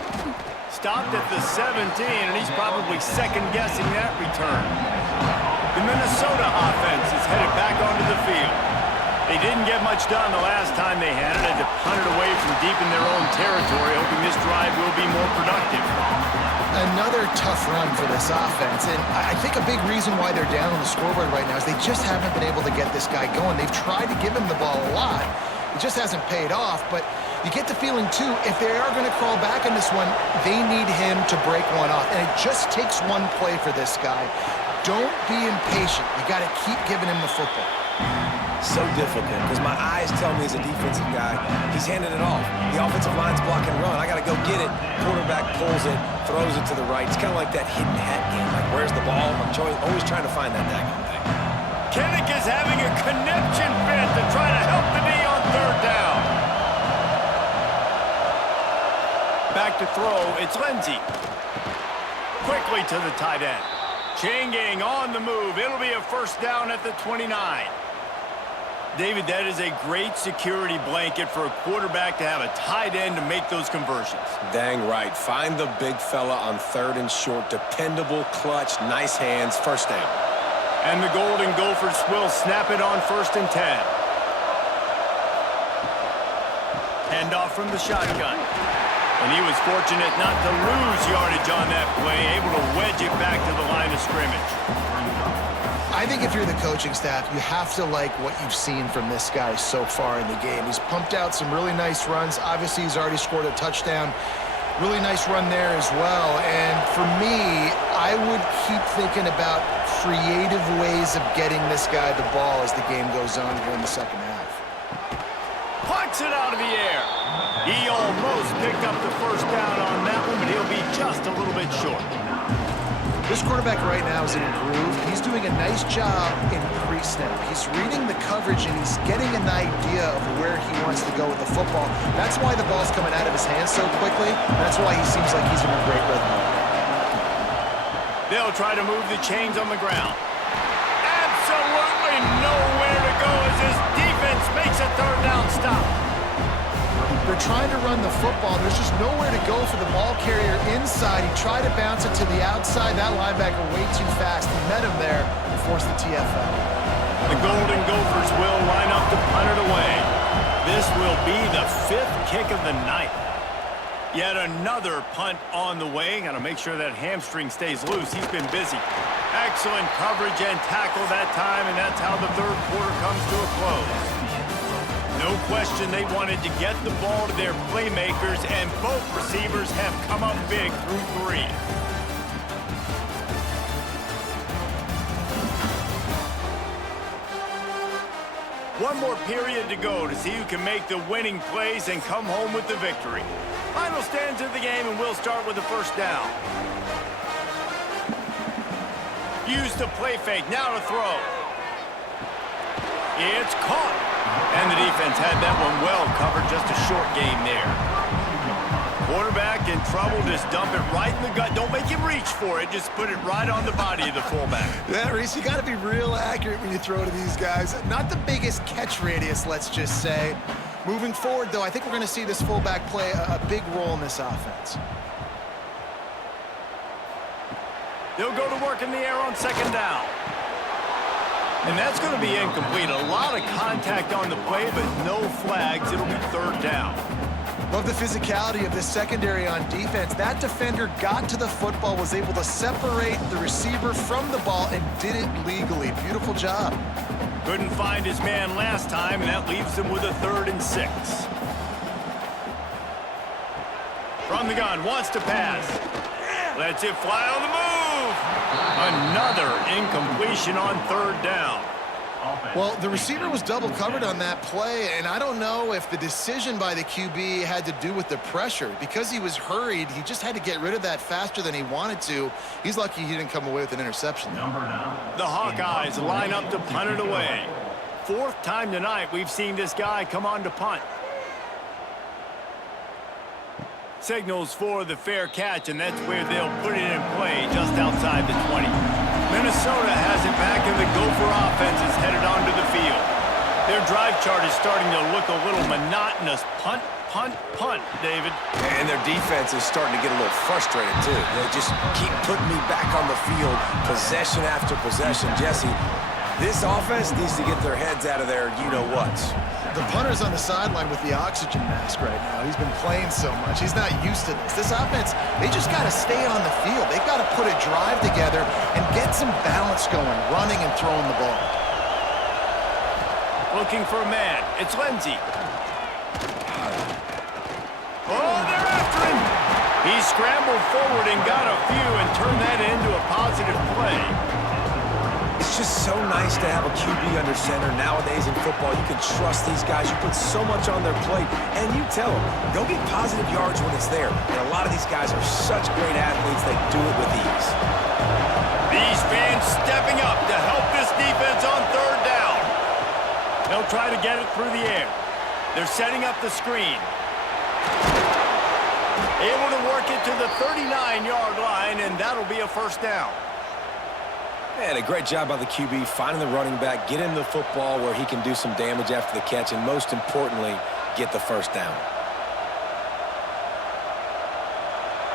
Stopped at the 17, and he's probably second-guessing that return. The Minnesota offense is headed back onto the field. They didn't get much done the last time they had it. Had to punt it away from deep in their own territory, hoping this drive will be more productive. Another tough run for this offense, and I think a big reason why they're down on the scoreboard right now is they just haven't been able to get this guy going. They've tried to give him the ball a lot. It just hasn't paid off, but you get the feeling, too, if they are going to crawl back in this one, they need him to break one off, and it just takes one play for this guy. Don't be impatient. You got to keep giving him the football. So difficult because my eyes tell me as a defensive guy, he's handing it off. The offensive line's blocking run. I got to go get it. Quarterback pulls it, throws it to the right. It's kind of like that hidden hat game. Like, where's the ball? I'm always trying to find that daggone thing. Kinnick is having a conniption fit to try to help the knee on third down. Back to throw, it's Lindsey. Quickly to the tight end. Chain gang on the move. It'll be a first down at the 29. David, that is a great security blanket for a quarterback to have a tight end to make those conversions. Dang right. Find the big fella on third and short. Dependable, clutch, nice hands, first down. And the Golden Gophers will snap it on 1st and 10. Handoff from the shotgun. And he was fortunate not to lose yardage on that play, able to wedge it back to the line of scrimmage. I think if you're the coaching staff, you have to like what you've seen from this guy so far in the game. He's pumped out some really nice runs. Obviously, he's already scored a touchdown. Really nice run there as well. And for me, I would keep thinking about creative ways of getting this guy the ball as the game goes on here in the second half. Punts it out of the air. He almost picked up the first down on that one, but he'll be just a little bit short. This quarterback right now is in a groove. He's doing a nice job in pre-snap. He's reading the coverage, and he's getting an idea of where he wants to go with the football. That's why the ball's coming out of his hands so quickly. That's why he seems like he's in a great rhythm. They'll try to move the chains on the ground. Absolutely nowhere to go as his defense makes a third down stop. They're trying to run the football. There's just nowhere to go for the ball carrier inside. He tried to bounce it to the outside. That linebacker way too fast. He met him there and forced the TFL. The Golden Gophers will line up to punt it away. This will be the 5th kick of the night. Yet another punt on the way. Got to make sure that hamstring stays loose. He's been busy. Excellent coverage and tackle that time, and that's how the third quarter comes to a close. No question they wanted to get the ball to their playmakers, and both receivers have come up big through 3. One more period to go to see who can make the winning plays and come home with the victory. Final stands of the game, and we'll start with the first down. Use the play fake, now to throw. It's caught. And the defense had that one well covered, just a short game there. Quarterback in trouble, just dump it right in the gut. Don't make him reach for it, just put it right on the body of the fullback. Yeah, Reese, you got to be real accurate when you throw to these guys. Not the biggest catch radius, let's just say. Moving forward, though, I think we're going to see this fullback play a big role in this offense. They'll go to work in the air on 2nd down. And that's going to be incomplete. A lot of contact on the play, but no flags. It'll be 3rd down. Love the physicality of this secondary on defense. That defender got to the football, was able to separate the receiver from the ball, and did it legally. Beautiful job. Couldn't find his man last time, and that leaves him with a 3rd and 6. From the gun, wants to pass. Lets it fly on the move. Another incompletion on 3rd down. Well, the receiver was double covered on that play, and I don't know if the decision by the QB had to do with the pressure. Because he was hurried, he just had to get rid of that faster than he wanted to. He's lucky he didn't come away with an interception. The Hawkeyes line up to punt it away. 4th time tonight we've seen this guy come on to punt. Signals for the fair catch, and that's where they'll put it in play just outside the 20. Minnesota has it back, and the Gopher offense is headed onto the field. Their drive chart is starting to look a little monotonous. Punt, punt, punt, David. And their defense is starting to get a little frustrated, too. They just keep putting me back on the field, possession after possession. Jesse, This offense needs to get their heads out of their you-know-whats. The punter's on the sideline with the oxygen mask right now. He's been playing so much. He's not used to this. This offense, they just got to stay on the field. They've got to put a drive together and get some balance going, running and throwing the ball. Looking for a man. It's Lindsey. Oh, they're after him. He scrambled forward and got a few and turned that into a positive play. It's just so nice to have a QB under center. Nowadays in football, you can trust these guys. You put so much on their plate, and you tell them, go get positive yards when it's there. And a lot of these guys are such great athletes, they do it with ease. These fans stepping up to help this defense on third down. They'll try to get it through the air. They're setting up the screen. Able to work it to the 39-yard line, and that'll be a first down. Man, a great job by the QB finding the running back, get him the football where he can do some damage after the catch, and most importantly, get the first down.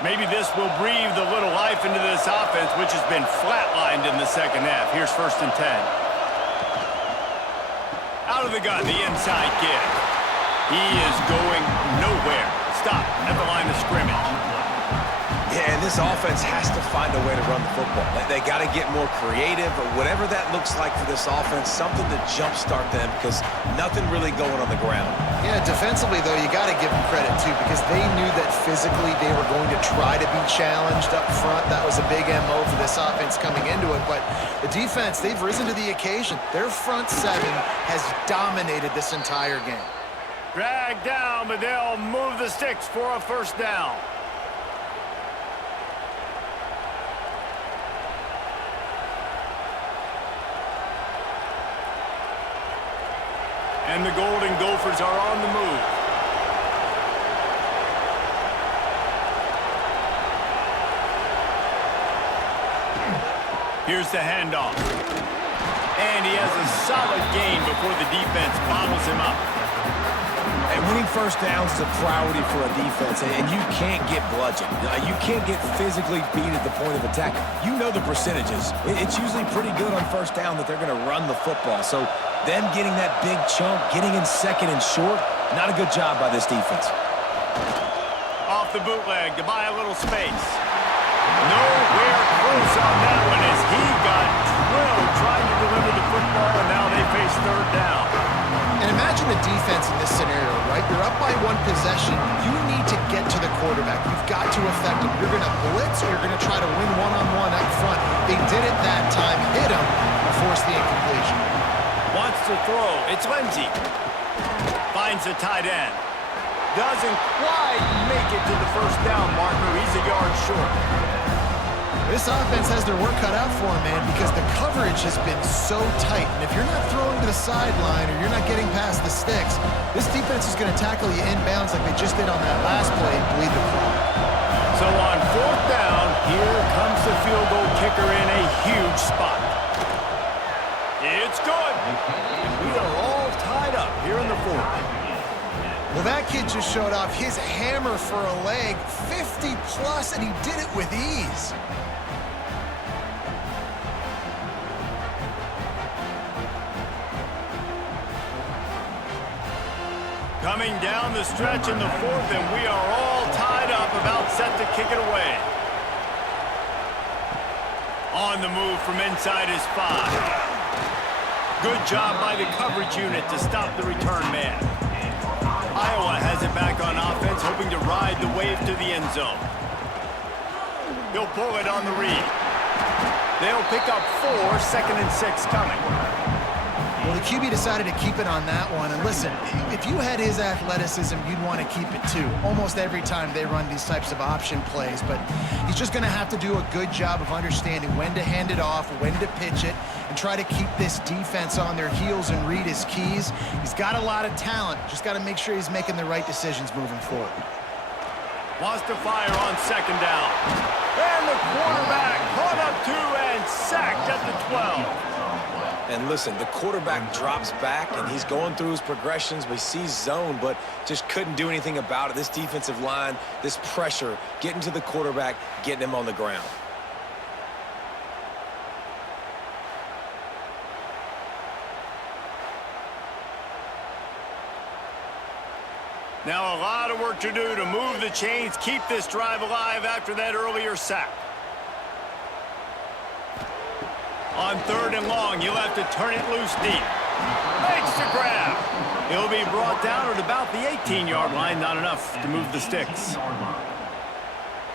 Maybe this will breathe a little life into this offense, which has been flatlined in the second half. Here's 1st and 10. Out of the gun, the inside kick. He is going nowhere. Stop at the line of scrimmage. Yeah, and this offense has to find a way to run the football. They got to get more creative, or whatever that looks like for this offense, something to jumpstart them, because nothing really going on the ground. Yeah, defensively, though, you got to give them credit, too, because they knew that physically they were going to try to be challenged up front. That was a big MO for this offense coming into it. But the defense, they've risen to the occasion. Their front seven has dominated this entire game. Dragged down, but they'll move the sticks for a first down. And the Golden Gophers are on the move. Here's the handoff. And he has a solid gain before the defense bottles him up. And winning first downs is a priority for a defense, and you can't get bludgeoned. You can't get physically beat at the point of attack. You know the percentages. It's usually pretty good on first down that they're going to run the football. So them getting that big chunk, getting in second and short, not a good job by this defense. Off the bootleg to buy a little space. Nowhere close on that one as he got drilled trying to deliver the football, and now they face third down. And imagine the defense in this scenario, right? You're up by one possession. You need to get to the quarterback. You've got to affect him. You're going to blitz, or you're going to try to win one-on-one up front. They did it that time, hit him, and forced the incompletion. Wants to throw. It's Lindsey. Finds the tight end. Doesn't quite make it to the first down marker. He's a yard short. This offense has their work cut out for them, man, because the coverage has been so tight. And if you're not throwing to the sideline or you're not getting past the sticks, this defense is going to tackle you inbounds like they just did on that last play and bleed the clock. So on fourth down, here comes the field goal kicker in a huge spot. It's good. And we are all tied up here in the fourth. Well, that kid just showed off his hammer for a leg, 50-plus, and he did it with ease. Coming down the stretch in the fourth, and we are all tied up, about set to kick it away. On the move from inside his 5. Good job by the coverage unit to stop the return man. Iowa has it back on offense, hoping to ride the wave to the end zone. He'll pull it on the read. They'll pick up 4, 2nd and 6 coming. Well, the QB decided to keep it on that one. And listen, if you had his athleticism, you'd want to keep it too. Almost every time they run these types of option plays. But he's just going to have to do a good job of understanding when to hand it off, when to pitch it, and try to keep this defense on their heels and read his keys. He's got a lot of talent. Just got to make sure he's making the right decisions moving forward. Wants to fire on 2nd down. And the quarterback caught up 2 and sacked at the 12. And listen, the quarterback drops back, and he's going through his progressions. We see zone, but just couldn't do anything about it. This defensive line, this pressure, getting to the quarterback, getting him on the ground. Now a lot of work to do to move the chains, keep this drive alive after that earlier sack. On 3rd and long, you'll have to turn it loose deep. Makes the grab. He'll be brought down at about the 18-yard line. Not enough to move the sticks.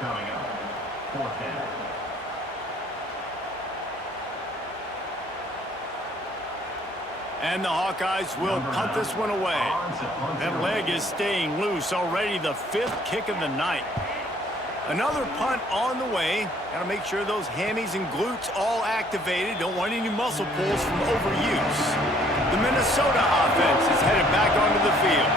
Coming up, 4th down. And the Hawkeyes will punt this one away. That leg is staying loose. Already the 5th kick of the night. Another punt on the way. Got to make sure those hammies and glutes all activated. Don't want any muscle pulls from overuse. The Minnesota offense is headed back onto the field.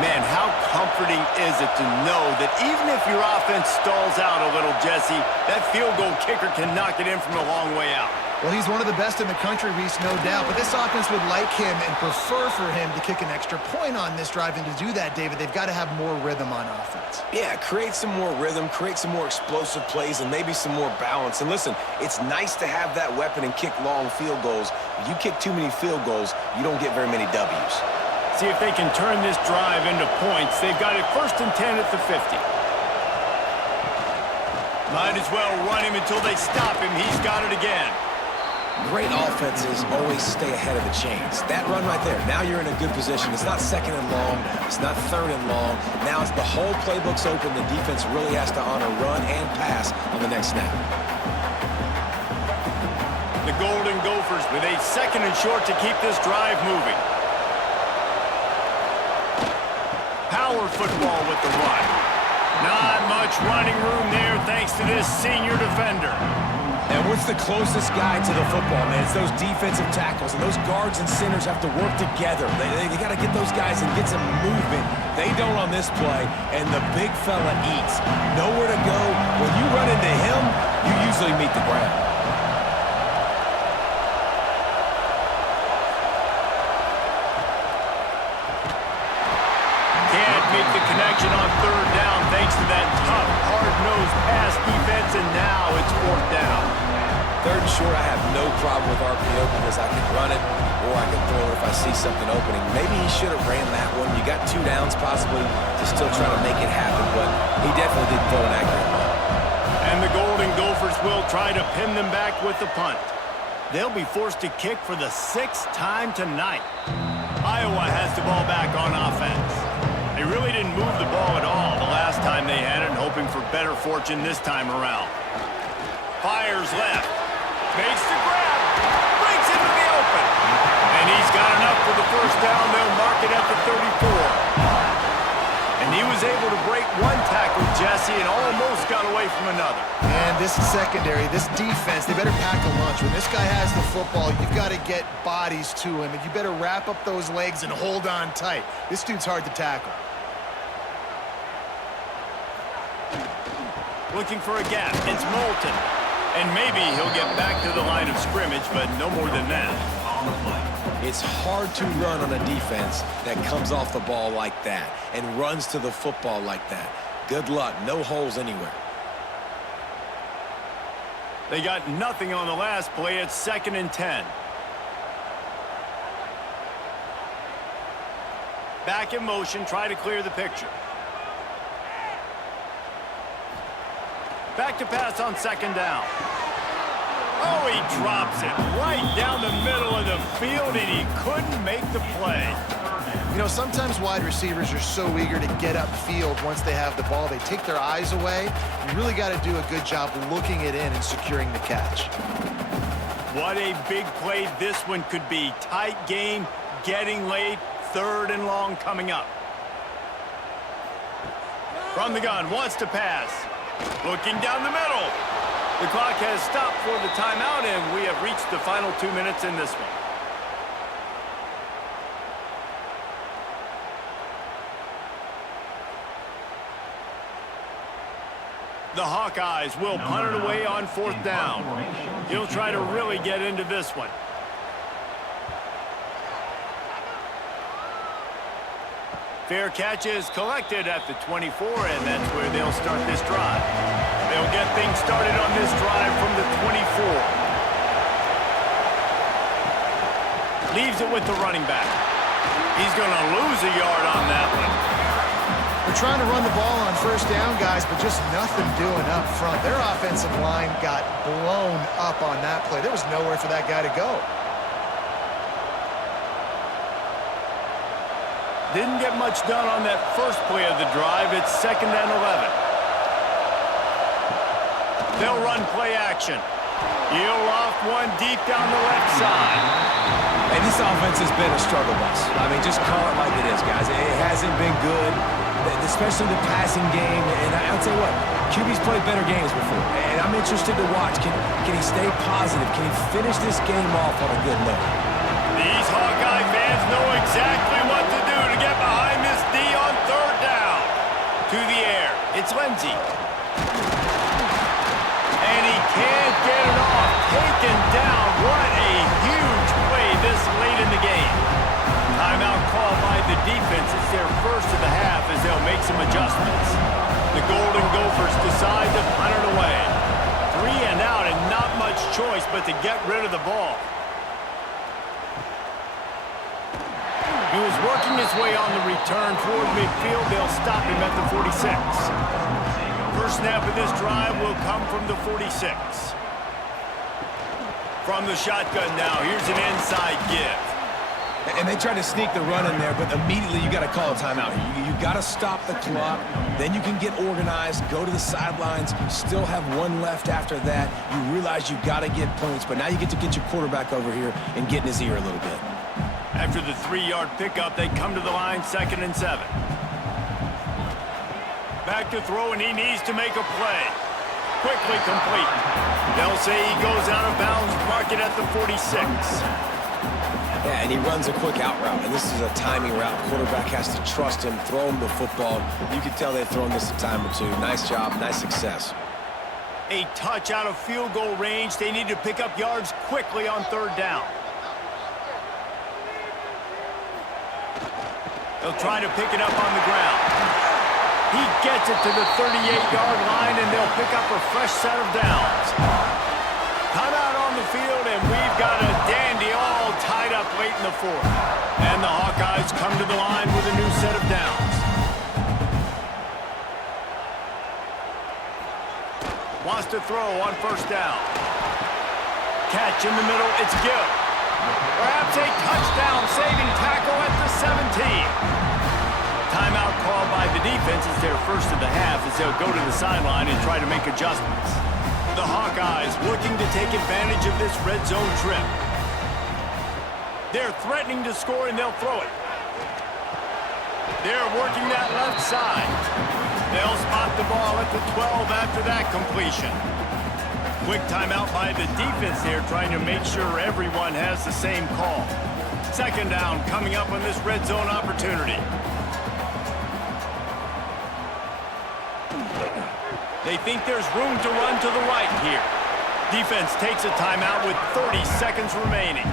Man, how comforting is it to know that even if your offense stalls out a little, Jesse, that field goal kicker can knock it in from a long way out. Well, he's one of the best in the country, Reese, no doubt. But this offense would like him and prefer for him to kick an extra point on this drive. And to do that, David, they've got to have more rhythm on offense. Yeah, create some more rhythm, create some more explosive plays, and maybe some more balance. And listen, it's nice to have that weapon and kick long field goals. If you kick too many field goals, you don't get very many W's. See if they can turn this drive into points. They've got it 1st and 10 at the 50. Might as well run him until they stop him. He's got it again. Great offenses always stay ahead of the chains. That run right there, now you're in a good position. It's not 2nd and long. It's not 3rd and long. Now it's the whole playbook's open. The defense really has to honor run and pass on the next snap. The Golden Gophers with a 2nd and short to keep this drive moving. Power football with the run. Not much running room there thanks to this senior defender. And what's the closest guy to the football, man? It's those defensive tackles, and those guards and centers have to work together. They got to get those guys and get some movement. They don't on this play, and the big fella eats. Nowhere to go. When you run into him, you usually meet the ground. Can't make the connection on 3rd down thanks to that tough, hard-nosed pass defense, and now it's 4th down. 3rd and short, I have no problem with RPO because I can run it or I can throw it if I see something opening. Maybe he should have ran that one. You got 2 downs possibly to still try to make it happen, but he definitely didn't throw an accurate one. And the Golden Gophers will try to pin them back with the punt. They'll be forced to kick for the 6th time tonight. Iowa has the ball back on offense. They really didn't move the ball at all the last time they had it, hoping for better fortune this time around. Fires left. Makes the grab. Breaks into the open. And he's got enough for the 1st down. They'll mark it at the 34. And he was able to break one tackle, Jesse, and almost got away from another. And this secondary, this defense, they better pack a lunch. When this guy has the football, you've got to get bodies to him, and you better wrap up those legs and hold on tight. This dude's hard to tackle. Looking for a gap. It's Moulton. And maybe he'll get back to the line of scrimmage, but no more than that. It's hard to run on a defense that comes off the ball like that and runs to the football like that. Good luck. No holes anywhere. They got nothing on the last play. It's 2nd and 10. Back in motion. Try to clear the picture. Back to pass on 2nd down. Oh, he drops it right down the middle of the field, and he couldn't make the play. You know, sometimes wide receivers are so eager to get upfield once they have the ball. They take their eyes away. You really got to do a good job looking it in and securing the catch. What a big play this one could be. Tight game, getting late, 3rd and long coming up. From the gun, wants to pass. Looking down the middle. The clock has stopped for the timeout, and we have reached the final 2 minutes in this one. The Hawkeyes will punt it away on 4th down. He'll try to really get into this one. Fair catch is collected at the 24, and that's where they'll start this drive. They'll get things started on this drive from the 24. Leaves it with the running back. He's going to lose a yard on that one. They're trying to run the ball on first down, guys, but just nothing doing up front. Their offensive line got blown up on that play. There was nowhere for that guy to go. Didn't get much done on that first play of the drive. It's 2nd and 11. They'll run play action. He'll loft one deep down the left side. Hey, this offense has been a struggle bus. I mean, just call it like it is, guys. It hasn't been good, especially the passing game. And I'll tell you what, QB's played better games before. And I'm interested to watch. Can he stay positive? Can he finish this game off on a good note? These Hawkeye fans know exactly what to do to get behind this D on 3rd down. To the air. It's Lindsey. And he can't get it off. Taken down. What a huge play this late in the game. Timeout called by the defense. It's their first of the half as they'll make some adjustments. The Golden Gophers decide to punt it away. 3 and out and not much choice but to get rid of the ball. He was working his way on the return toward midfield. They'll stop him at the 46. First snap of this drive will come from the 46. From the shotgun now, here's an inside give. And they try to sneak the run in there, but immediately you got to call a timeout. You got to stop the clock. Then you can get organized, go to the sidelines, still have one left after that. You realize you got to get points, but now you get to get your quarterback over here and get in his ear a little bit. After the 3-yard pickup, they come to the line, 2nd and 7. Back to throw, and he needs to make a play. Quickly complete. They'll say he goes out of bounds, mark it at the 46. Yeah, and he runs a quick out route, and this is a timing route. Quarterback has to trust him, throw him the football. You can tell they've thrown this a time or two. Nice job, nice success. A touch out of field goal range. They need to pick up yards quickly on 3rd down. They'll try to pick it up on the ground. He gets it to the 38-yard line, and they'll pick up a fresh set of downs. Timeout on the field, and we've got a dandy all tied up late in the 4th. And the Hawkeyes come to the line with a new set of downs. Wants to throw on 1st down. Catch in the middle, it's Gill. Perhaps a touchdown-saving tackle at the 17. Timeout called by the defense is their first of the half as they'll go to the sideline and try to make adjustments. The Hawkeyes looking to take advantage of this red zone trip. They're threatening to score, and they'll throw it. They're working that left side. They'll spot the ball at the 12 after that completion. Quick timeout by the defense there, trying to make sure everyone has the same call. 2nd down coming up on this red zone opportunity. They think there's room to run to the right here. Defense takes a timeout with 30 seconds remaining.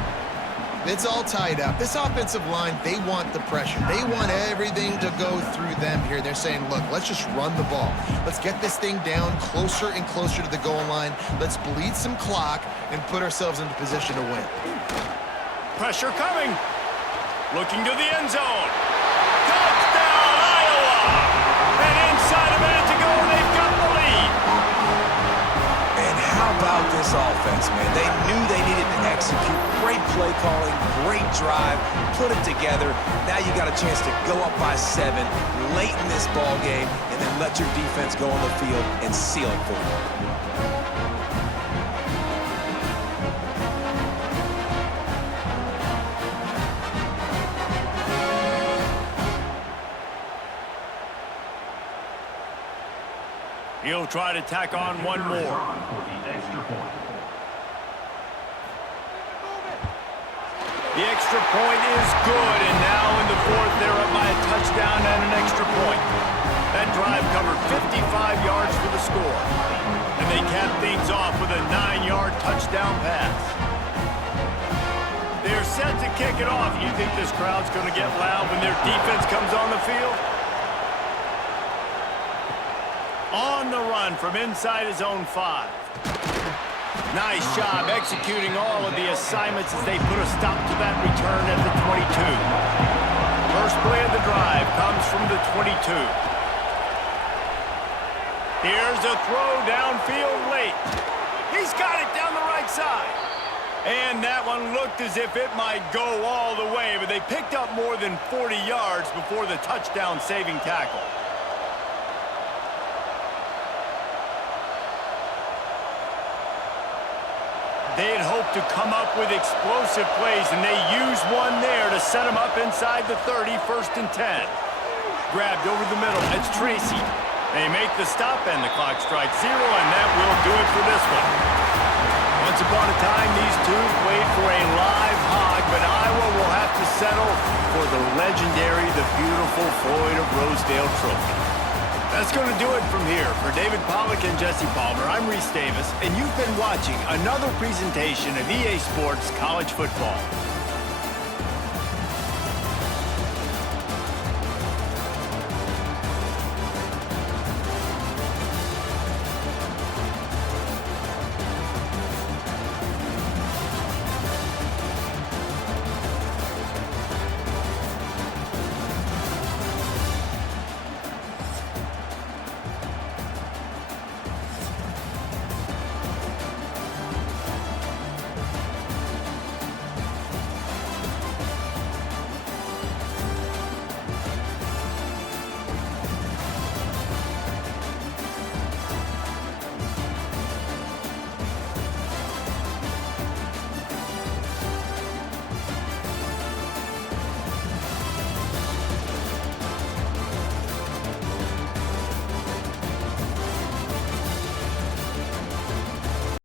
It's all tied up. This offensive line, they want the pressure. They want everything to go through them here. They're saying, look, let's just run the ball. Let's get this thing down closer and closer to the goal line. Let's bleed some clock and put ourselves into position to win. Pressure coming. Looking to the end zone. Touchdown, Iowa! And inside a minute to go, they've got the lead. And how about this offense, man? They knew they needed to execute. Great play calling, great drive, put it together. Now you got a chance to go up by 7 late in this ball game and then let your defense go on the field and seal it for you. He'll try to tack on one more. The extra point is good, and now in the 4th, they're up by a touchdown and an extra point. That drive covered 55 yards for the score, and they cap things off with a 9-yard touchdown pass. They're set to kick it off. You think this crowd's going to get loud when their defense comes on the field? On the run from inside his own 5. Nice job executing all of the assignments as they put a stop to that return at the 22. First play of the drive comes from the 22. Here's a throw downfield late. He's got it down the right side. And that one looked as if it might go all the way, but they picked up more than 40 yards before the touchdown-saving tackle. They had hoped to come up with explosive plays, and they used one there to set them up inside the 30, 1st and 10. Grabbed over the middle. It's Tracy. They make the stop, and the clock strikes 0, and that will do it for this one. Once upon a time, these two played for a live hog, but Iowa will have to settle for the legendary, the beautiful Floyd of Rosedale trophy. That's going to do it from here. For David Pollack and Jesse Palmer, I'm Reese Davis, and you've been watching another presentation of EA Sports College Football.